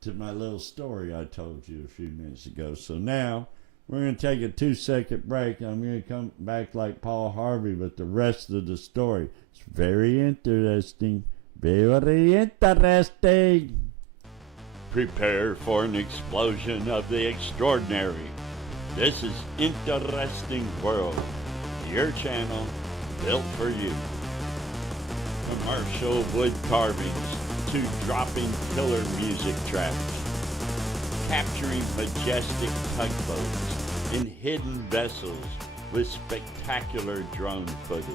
to my little story I told you a few minutes ago. So now we're going to take a 2-second break. I'm going to come back like Paul Harvey with the rest of the story. It's very interesting. Very interesting. Prepare for an explosion of the extraordinary. This is Interesting World, your channel built for you. Commercial wood carvings to dropping killer music tracks, capturing majestic tugboats in hidden vessels with spectacular drone footage,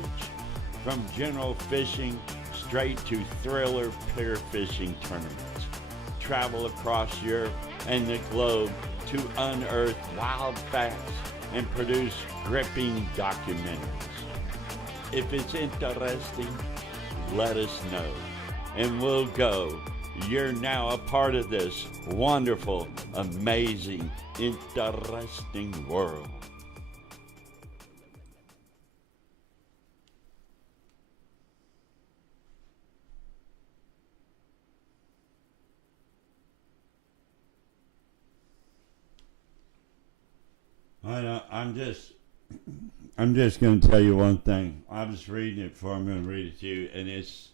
from general fishing straight to thriller pier fishing tournaments. Travel across Europe and the globe to unearth wild facts and produce gripping documentaries. If it's interesting, let us know, and we'll go. You're now a part of this wonderful, amazing, interesting world. I'm just going to tell you one thing. I was reading it before. I'm going to read it to you, and it's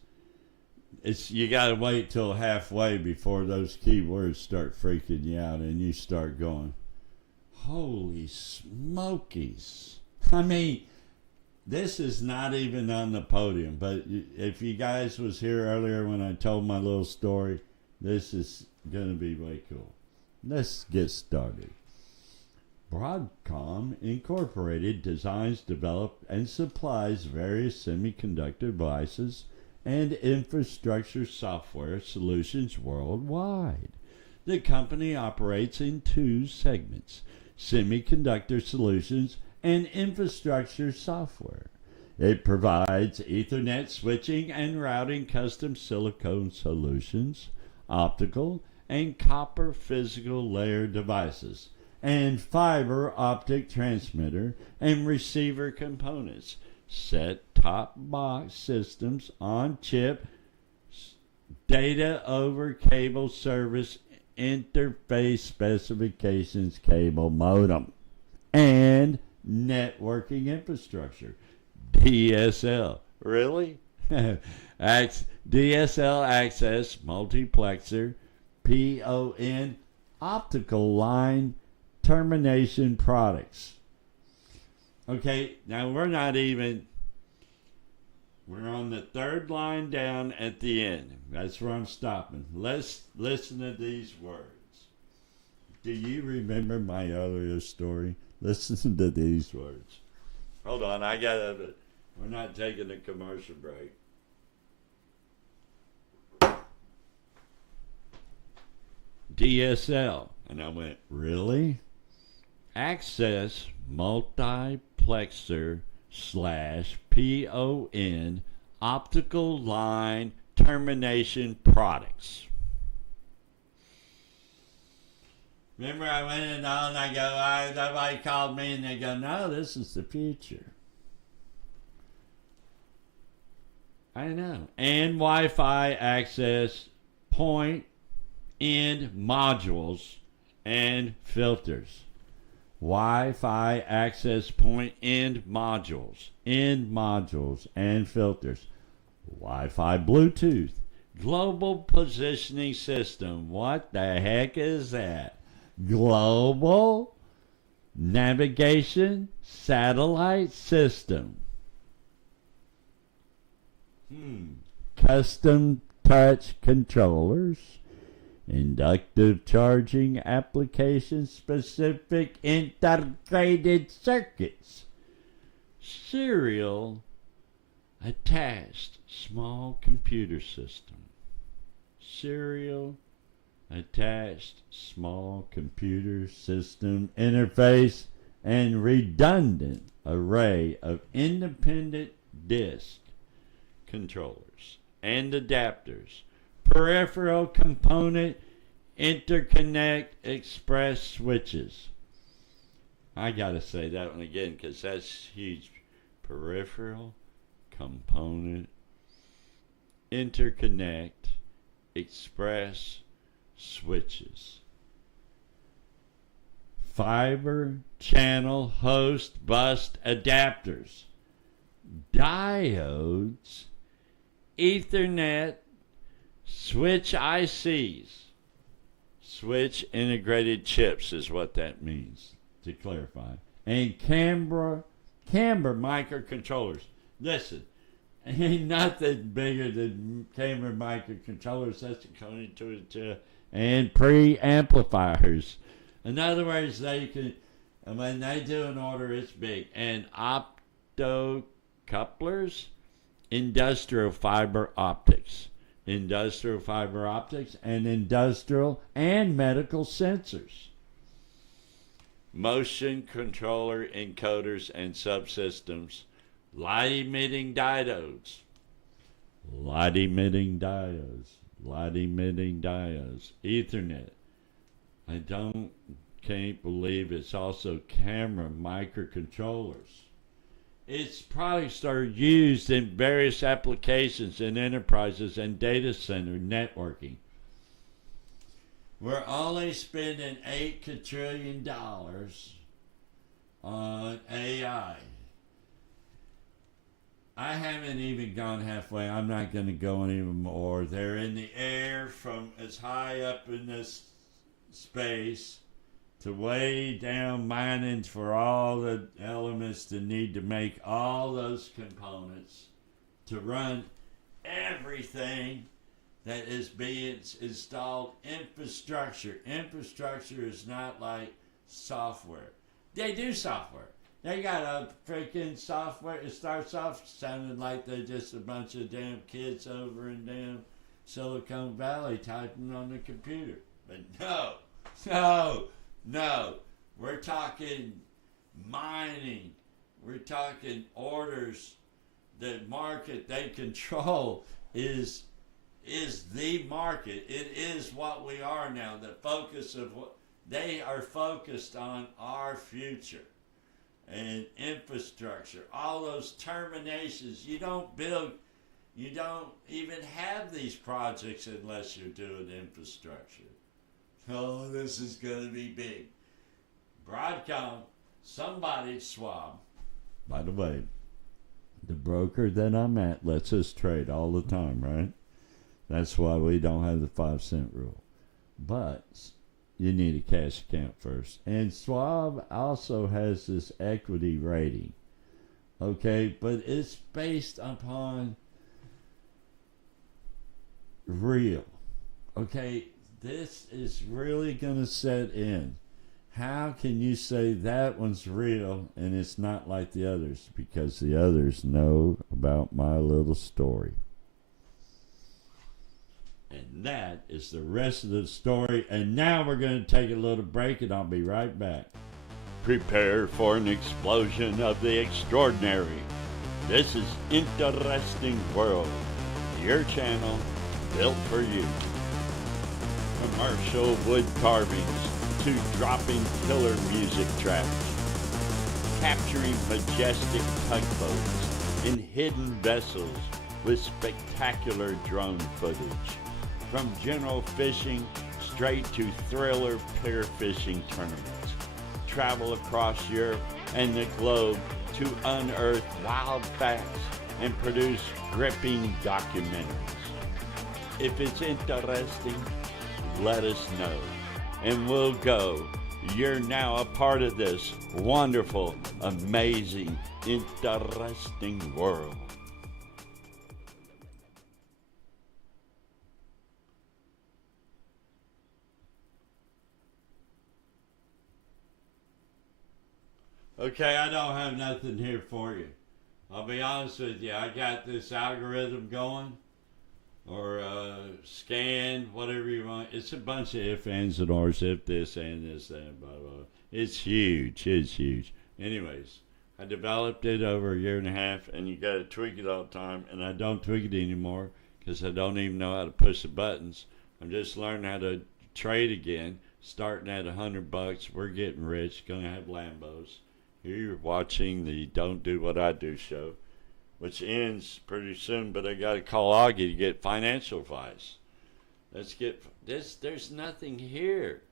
you got to wait till halfway before those key words start freaking you out, and you start going, "Holy smokies!" I mean, this is not even on the podium. But if you guys was here earlier when I told my little story, this is going to be way cool. Let's get started. Broadcom Incorporated designs, develops, and supplies various semiconductor devices and infrastructure software solutions worldwide. The company operates in two segments: semiconductor solutions and infrastructure software. It provides Ethernet switching and routing, custom silicone solutions, optical and copper physical layer devices, and fiber optic transmitter and receiver components, set-top box systems on chip, data over cable service, interface specifications, cable modem, and networking infrastructure. DSL. Really? DSL access, multiplexer, PON, optical line termination products. Okay, now we're on the third line down at the end. That's where I'm stopping. Let's listen to these words. Do you remember my earlier story? Listen to these words. Hold on, we're not taking a commercial break. DSL. And I went, really? Access multiplexer / PON optical line termination products. Remember I went in and I go, nobody called me, and they go, no, this is the future. I know. And Wi-Fi access point end modules and filters. Wi-Fi access point end modules and filters. Wi-Fi Bluetooth global positioning system. What the heck is that? Global navigation satellite system. Custom touch controllers, inductive charging application specific integrated circuits, serial attached small computer system, serial attached small computer system interface, and redundant array of independent disk controllers and adapters, peripheral component interconnect express switches. I gotta say that one again because that's huge. Peripheral component, interconnect, express, switches. Fiber, channel, host, bus, adapters, diodes, Ethernet, switch ICs. Switch integrated chips is what that means, to clarify. And camber microcontrollers. Listen, ain't nothing bigger than camber microcontrollers. That's according to and preamplifiers. In other words, they can, when they do an order, it's big. And optocouplers, industrial fiber optics. Industrial fiber optics and industrial and medical sensors. Motion controller encoders and subsystems. Light emitting diodes. Light emitting diodes. Light emitting diodes. Ethernet. Can't believe it's also camera microcontrollers. Its products are used in various applications in enterprises and data center networking. We're only spending $8 quadrillion on AI. I haven't even gone halfway. I'm not going to go any more. They're in the air from as high up in this space to way down mining for all the elements that need to make all those components to run everything that is being installed. Infrastructure. Infrastructure is not like software. They do software. They got a freaking software. It starts off sounding like they're just a bunch of damn kids over in damn Silicon Valley typing on the computer. But no. We're talking mining. We're talking orders. The market they control is the market. It is what we are now. The focus of what they are focused on our future and infrastructure. All those terminations. You don't even have these projects unless you're doing infrastructure. Oh, this is going to be big. Broadcom, somebody, Schwab. By the way, the broker that I'm at lets us trade all the time, right? That's why we don't have the 5-cent rule. But you need a cash account first. And Schwab also has this equity rating. Okay, but it's based upon real. Okay, this is really going to set in. How can you say that one's real and it's not like the others? Because the others know about my little story. And that is the rest of the story. And now we're going to take a little break and I'll be right back. Prepare for an explosion of the extraordinary. This is Interesting World, your channel built for you. Commercial wood carvings to dropping killer music tracks, capturing majestic tugboats in hidden vessels with spectacular drone footage. From general fishing straight to thriller pair fishing tournaments. Travel across Europe and the globe to unearth wild facts and produce gripping documentaries. If it's interesting, let us know, and we'll go. You're now a part of this wonderful, amazing, interesting world. Okay, I don't have nothing here for you. I'll be honest with you. I got this algorithm going, or scan, whatever you want. It's a bunch of if, ands, and ors, if this, and this, and blah, blah. It's huge. It's huge. Anyways, I developed it over a year and a half, and you got to tweak it all the time, and I don't tweak it anymore because I don't even know how to push the buttons. I'm just learning how to trade again, starting at $100. We're getting rich, going to have Lambos. Here you're watching the Don't Do What I Do show. which ends pretty soon, but I got to call Augie to get financial advice. Let's get this. There's nothing here.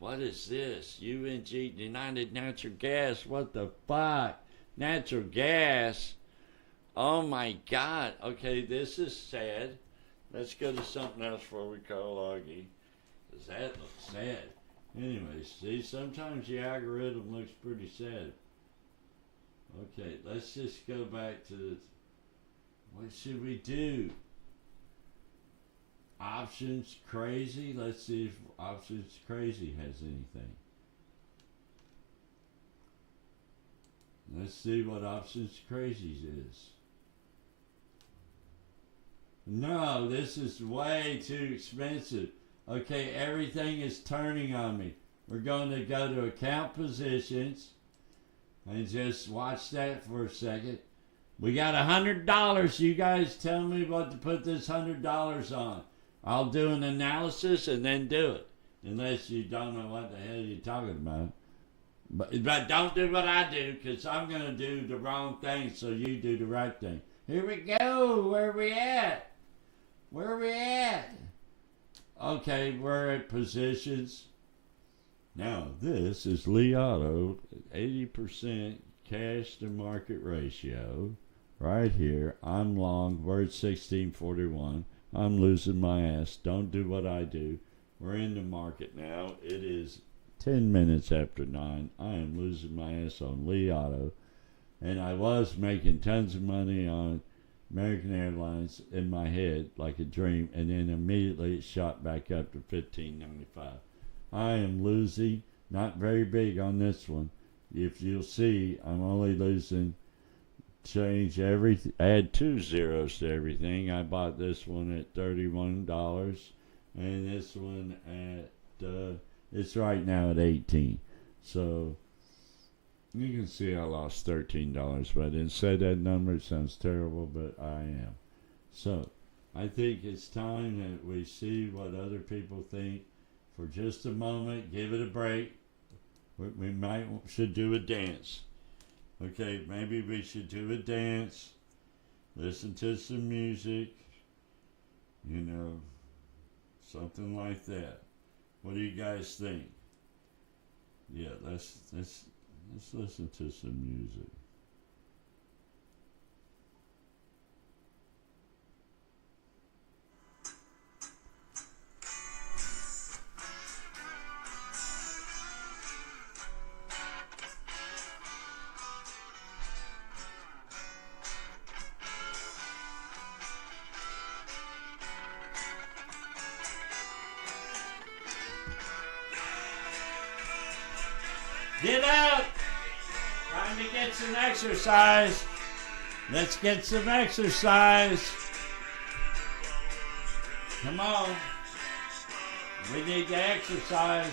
What is this? UNG, United Natural Gas. What the fuck? Natural gas. Oh my God. Okay, this is sad. Let's go to something else before we call Augie. Because that looks sad. Anyway, see, sometimes the algorithm looks pretty sad. Okay, let's just go back to the, what should we do? Options crazy. Let's see if options crazy has anything. Let's see what options crazy is. No, this is way too expensive. Okay, everything is turning on me. We're going to go to account positions and just watch that for a second. We got $100. You guys tell me what to put this $100 on. I'll do an analysis and then do it. Unless you don't know what the hell you're talking about. But don't do what I do, because I'm going to do the wrong thing so you do the right thing. Here we go. Where are we at? Where are we at? Okay, we're at positions. Now, this is Lee Auto, 80% cash to market ratio. Right here, I'm long, we're at 1641. I'm losing my ass. Don't do what I do. We're in the market now. It is 10 minutes after 9. I am losing my ass on Lee Auto. And I was making tons of money on American Airlines in my head like a dream, and then immediately it shot back up to $15.95. I am losing, not very big on this one. If you'll see, I'm only losing, change everything, add 2 zeros to everything. I bought this one at $31, and this one at, it's right now at 18. So you can see I lost $13, but I didn't say that number. It sounds terrible, but I am. So I think it's time that we see what other people think for just a moment. Give it a break. We should do a dance. Okay, maybe we should do a dance. Listen to some music. You know, something like that. What do you guys think? Yeah, let's listen to some music. Get up! Time to get some exercise. Let's get some exercise. Come on. We need to exercise.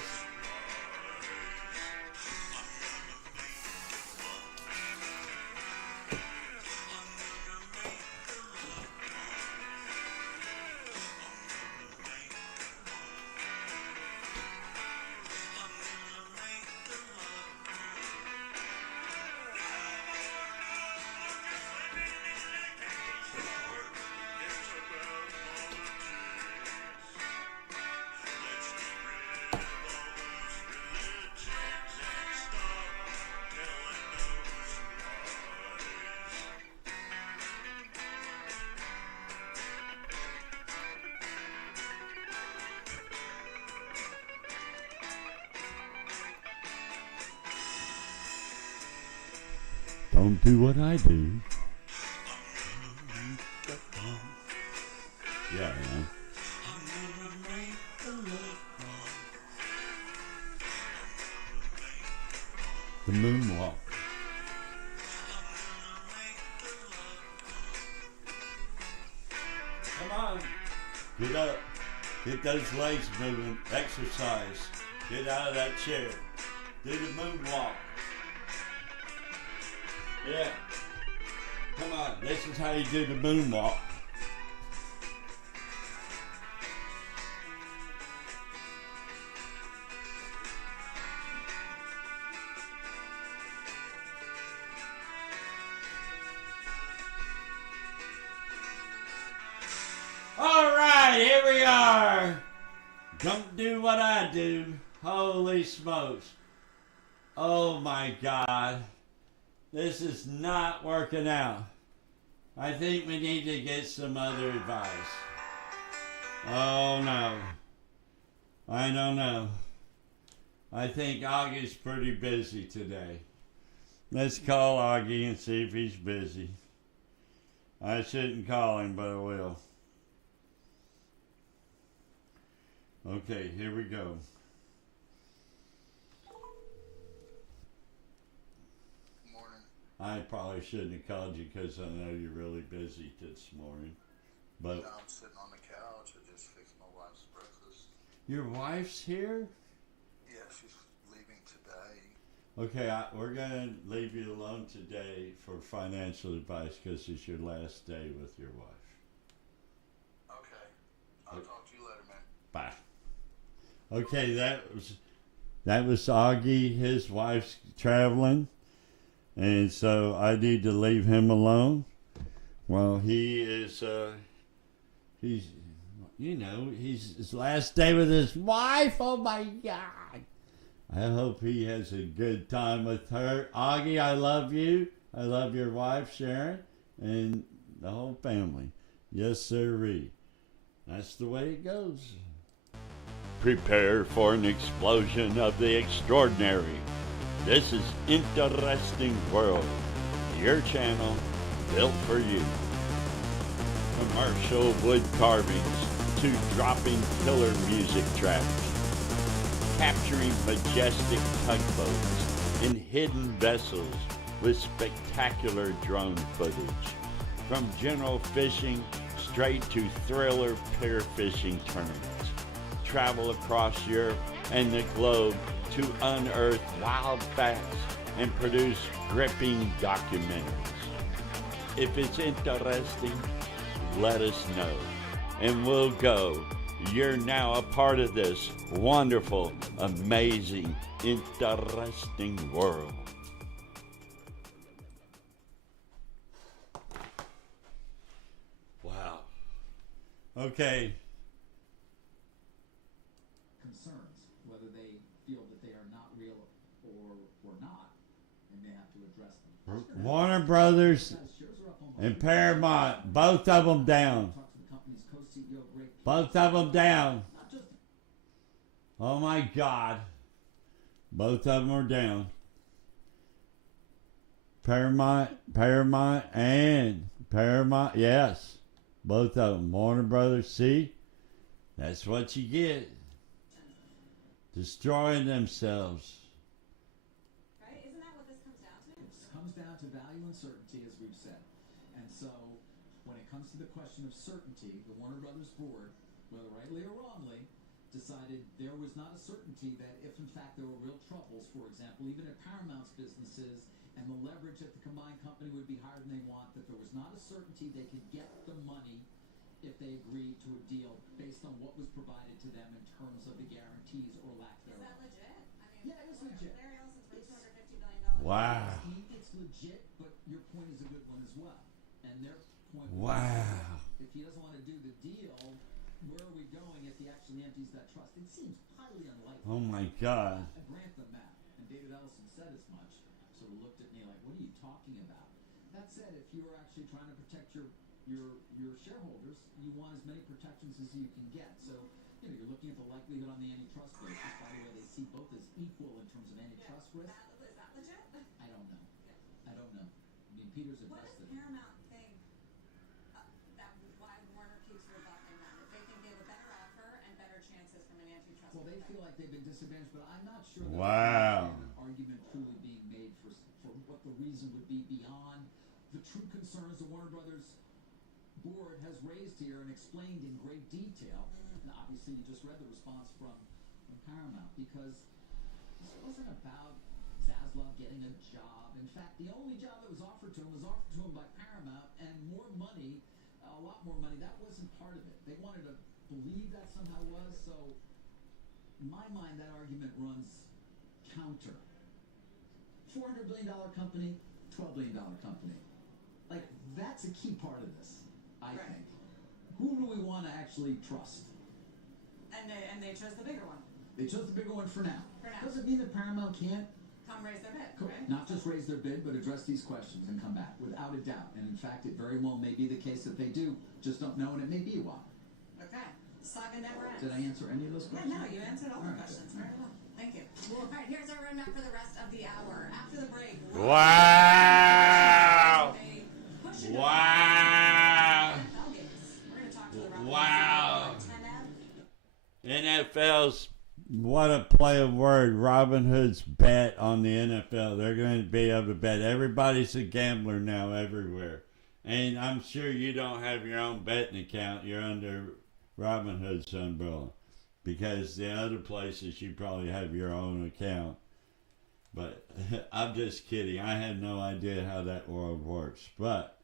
Don't do what I do. Yeah, I am. The moonwalk. Come on. Get up. Get those legs moving. Exercise. Get out of that chair. Do the moonwalk. Yeah. Come on. This is how you do the moonwalk. Don't do what I do. Holy smokes. Oh my God. This is not working out. I think we need to get some other advice. Oh no. I don't know. I think Augie's pretty busy today. Let's call Augie and see if he's busy. I shouldn't call him, but I will. Okay, here we go. Morning. I probably shouldn't have called you because I know you're really busy this morning. But I'm sitting on the couch. I just fixed my wife's breakfast. your wife's here? Yeah, she's leaving today. Okay, we're going to leave you alone today for financial advice because it's your last day with your wife. Okay. I'll talk to you later, man. Bye. Okay, that was Augie. His wife's traveling, and so I need to leave him alone. Well, he's his last day with his wife. Oh my God! I hope he has a good time with her. Augie, I love you. I love your wife, Sharon, and the whole family. Yes, sirree. That's the way it goes. Prepare for an explosion of the extraordinary. This is Interesting World, your channel built for you. Commercial wood carvings to dropping killer music tracks, capturing majestic tugboats in hidden vessels with spectacular drone footage, from general fishing straight to thriller pair fishing tournaments. Travel across Europe and the globe to unearth wild facts and produce gripping documentaries. If it's interesting, let us know, and we'll go. You're now a part of this wonderful, amazing, interesting world. Wow. Okay. Concerns, whether they feel that they are not real or not, and they have to address them. Warner Brothers and Paramount, both of them down. Both of them down. Oh my God. Both of them are down. Paramount, yes. Both of them. Warner Brothers, see? That's what you get. Destroying themselves. Right? Isn't that what this comes down to? It comes down to value and certainty, as we've said. And so, when it comes to the question of certainty, the Warner Brothers board, whether rightly or wrongly, decided there was not a certainty that if in fact there were real troubles, for example, even at Paramount's businesses, and the leverage at the combined company would be higher than they want, that there was not a certainty they could get the money if they agreed to a deal based on what was provided to them in terms of the guarantees or lack thereof. Is that legit? I mean, Yeah, it's legit. Larry Ellison's for $250 million. Wow. It's legit, but your point is a good one as well. And their point Wow. was, if he doesn't want to do the deal, where are we going if he actually empties that trust? It seems highly unlikely. Oh my God. I grant them that. And David Ellison said as much. Sort of looked at me like, what are you talking about? That said, if you're actually trying to protect your shareholders, you want as many protections as you can get. So, you're looking at the likelihood on the antitrust basis. By the way, they see both as equal in terms of antitrust risk. Is that legit? I don't know. I don't know. I mean, Peter's What invested. does Paramount think that why Warner keeps rebuffing them? If they think they have a better offer and better chances from an antitrust Well, they feel like they've been disadvantaged, but I'm not sure that Wow. there's an argument truly being made for what the reason would be beyond the true concerns the Warner Brothers board has raised here and explained in great detail. And obviously you just read the response from Paramount, because this wasn't about Zaslav getting a job. In fact, the only job that was offered to him was offered to him by Paramount, and more money, a lot more money. That wasn't part of it. They wanted to believe that somehow was. So in my mind, that argument runs counter. $400 billion company, $12 billion company. Like, that's a key part of this, I think. Who do we want to actually trust? And And they chose the bigger one. They chose the bigger one for now. For now. Doesn't mean that Paramount can't Come raise their bid, right? not just raise their bid, but address these questions and come back, without a doubt. And in fact, it very well may be the case that they do, just don't know, and it may be a while. Okay. Saga never ends. Did I answer any of those Yeah, questions? no, you answered all the All right. questions very well. Thank you. All right, here's our roadmap for the rest of the hour. After the break. Wow! They push it Wow! NFL games. We're going to talk to the Rockets. Wow! 10M. NFL's, what a play of word. Robin Hood's bet on the NFL. They're going to be able to bet. Everybody's a gambler now everywhere. And I'm sure you don't have your own betting account. You're under Robin Hood's umbrella. Because the other places you probably have your own account. But I'm just kidding. I have no idea how that world works. But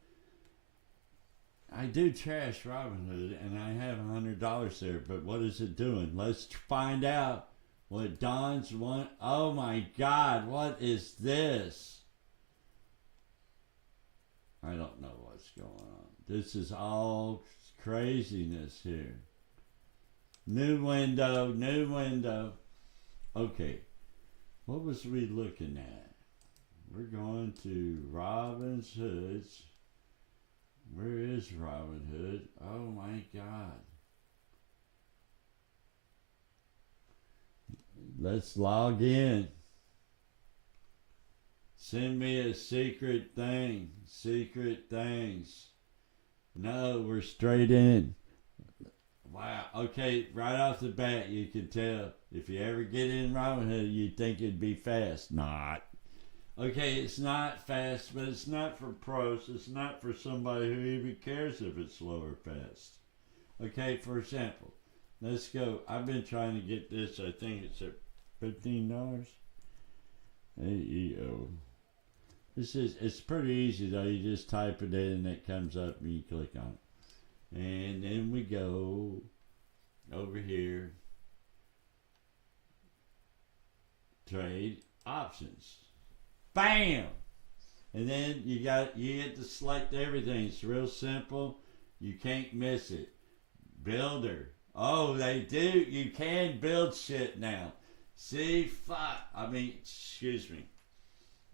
I do trash Robinhood, and I have $100 there. But what is it doing? Let's find out what Don's want. Oh my God, what is this? I don't know what's going on. This is all craziness here. New window, new window. Okay, what was we looking at? We're going to Robin's Hood's. Where is Robin Hood? Oh my God. Let's log in. Send me a secret thing. Secret things. No, we're straight in. Wow. Okay, right off the bat, you can tell. If you ever get in Robinhood, you'd think it'd be fast. Not. Okay, it's not fast, but it's not for pros. It's not for somebody who even cares if it's slow or fast. Okay, for example, let's go. I've been trying to get this. I think it's at $15. AEO. It's pretty easy though. You just type it in and it comes up and you click on it. And then we go over here. Trade options. Bam! And then you get to select everything. It's real simple. You can't miss it. Builder. Oh, they do. You can build shit now. See, fuck. I mean, excuse me.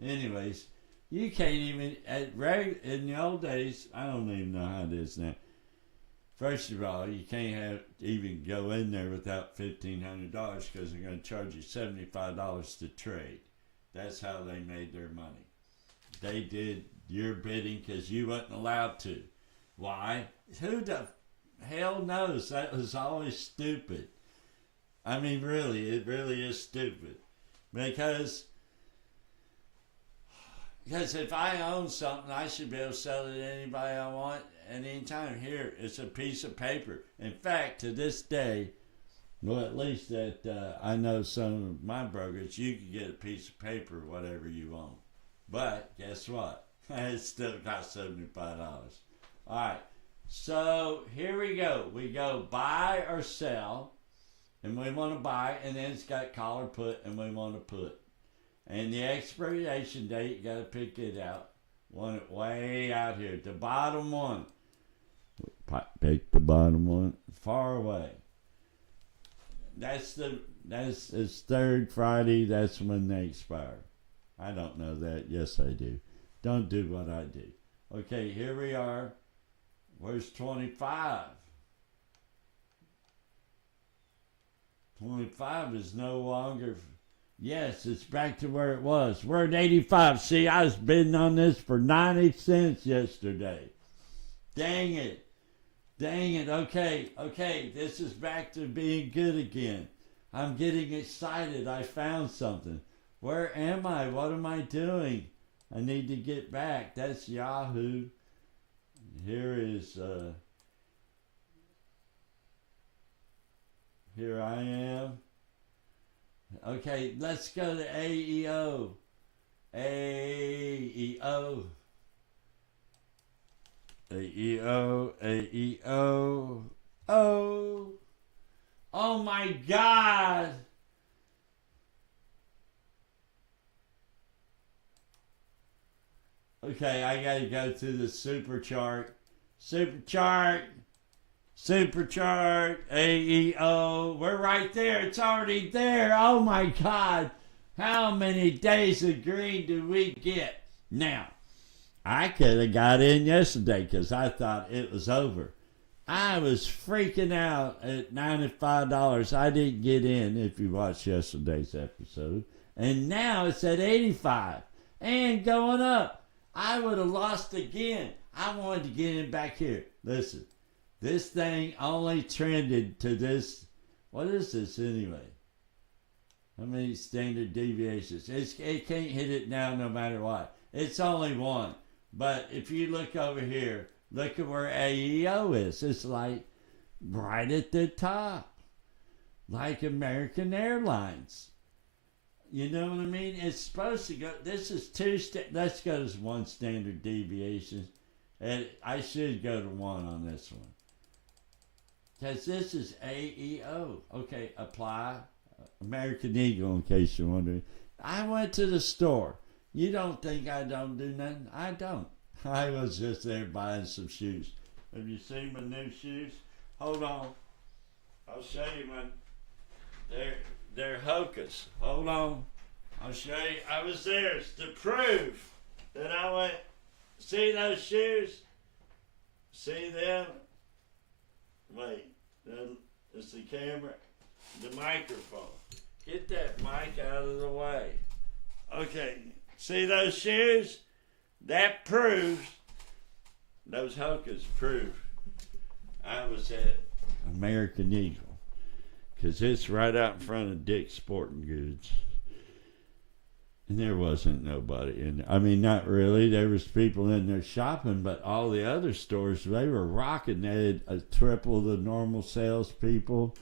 Anyways, you can't even in the old days. I don't even know how it is now. First of all, you can't even go in there without $1,500 because they're going to charge you $75 to trade. That's how they made their money. They did your bidding because you wasn't allowed to. Why? Who the hell knows? That was always stupid. I mean, really, it really is stupid. Because if I own something, I should be able to sell it to anybody I want at any time. Here, it's a piece of paper. In fact, to this day, well, at least that I know some of my brokers, you can get a piece of paper, whatever you want. But guess what? It still costs $75. All right. So here we go. We go buy or sell, and we want to buy, and then it's got call or put, and we want to put. And the expiration date, you got to pick it out. Want it way out here. The bottom one. Pick the bottom one. Far away. It's third Friday. That's when they expire. I don't know that. Yes, I do. Don't do what I do. Okay, here we are. Where's 25? 25 is no longer. Yes, it's back to where it was. We're at 85. See, I was bidding on this for 90 cents yesterday. Dang it. Dang it. Okay. This is back to being good again. I'm getting excited. I found something. Where am I? What am I doing? I need to get back. That's Yahoo. Here I am. Okay, let's go to AEO. AEO. Oh my God. Okay, I gotta go to the super chart. Super chart. Supercharged, AEO. We're right there. It's already there. Oh my God. How many days of green do we get? Now, I could have got in yesterday because I thought it was over. I was freaking out at $95. I didn't get in if you watched yesterday's episode. And now it's at $85 and going up. I would have lost again. I wanted to get in back here. Listen, this thing only trended to this. What is this anyway? How many standard deviations? It can't hit it now no matter what. It's only one. But if you look over here, look at where AEO is. It's like right at the top. Like American Airlines. You know what I mean? It's supposed to go. This is let's go to one standard deviation. And I should go to one on this one. Because this is AEO. Okay, apply. American Eagle, in case you're wondering. I went to the store. You don't think I don't do nothing? I don't. I was just there buying some shoes. Have you seen my new shoes? Hold on. I'll show you my... They're Hokas. Hold on. I'll show you. I was there to prove that I went... See those shoes? See them? Wait. It's the camera. The microphone. Get that mic out of the way. Okay. See those shoes? That proves, those Hokas prove I was at American Eagle. Because it's right out in front of Dick's Sporting Goods. And there wasn't nobody in there. I mean, not really. There was people in there shopping, but all the other stores, they were rocking. They had triple the normal salespeople.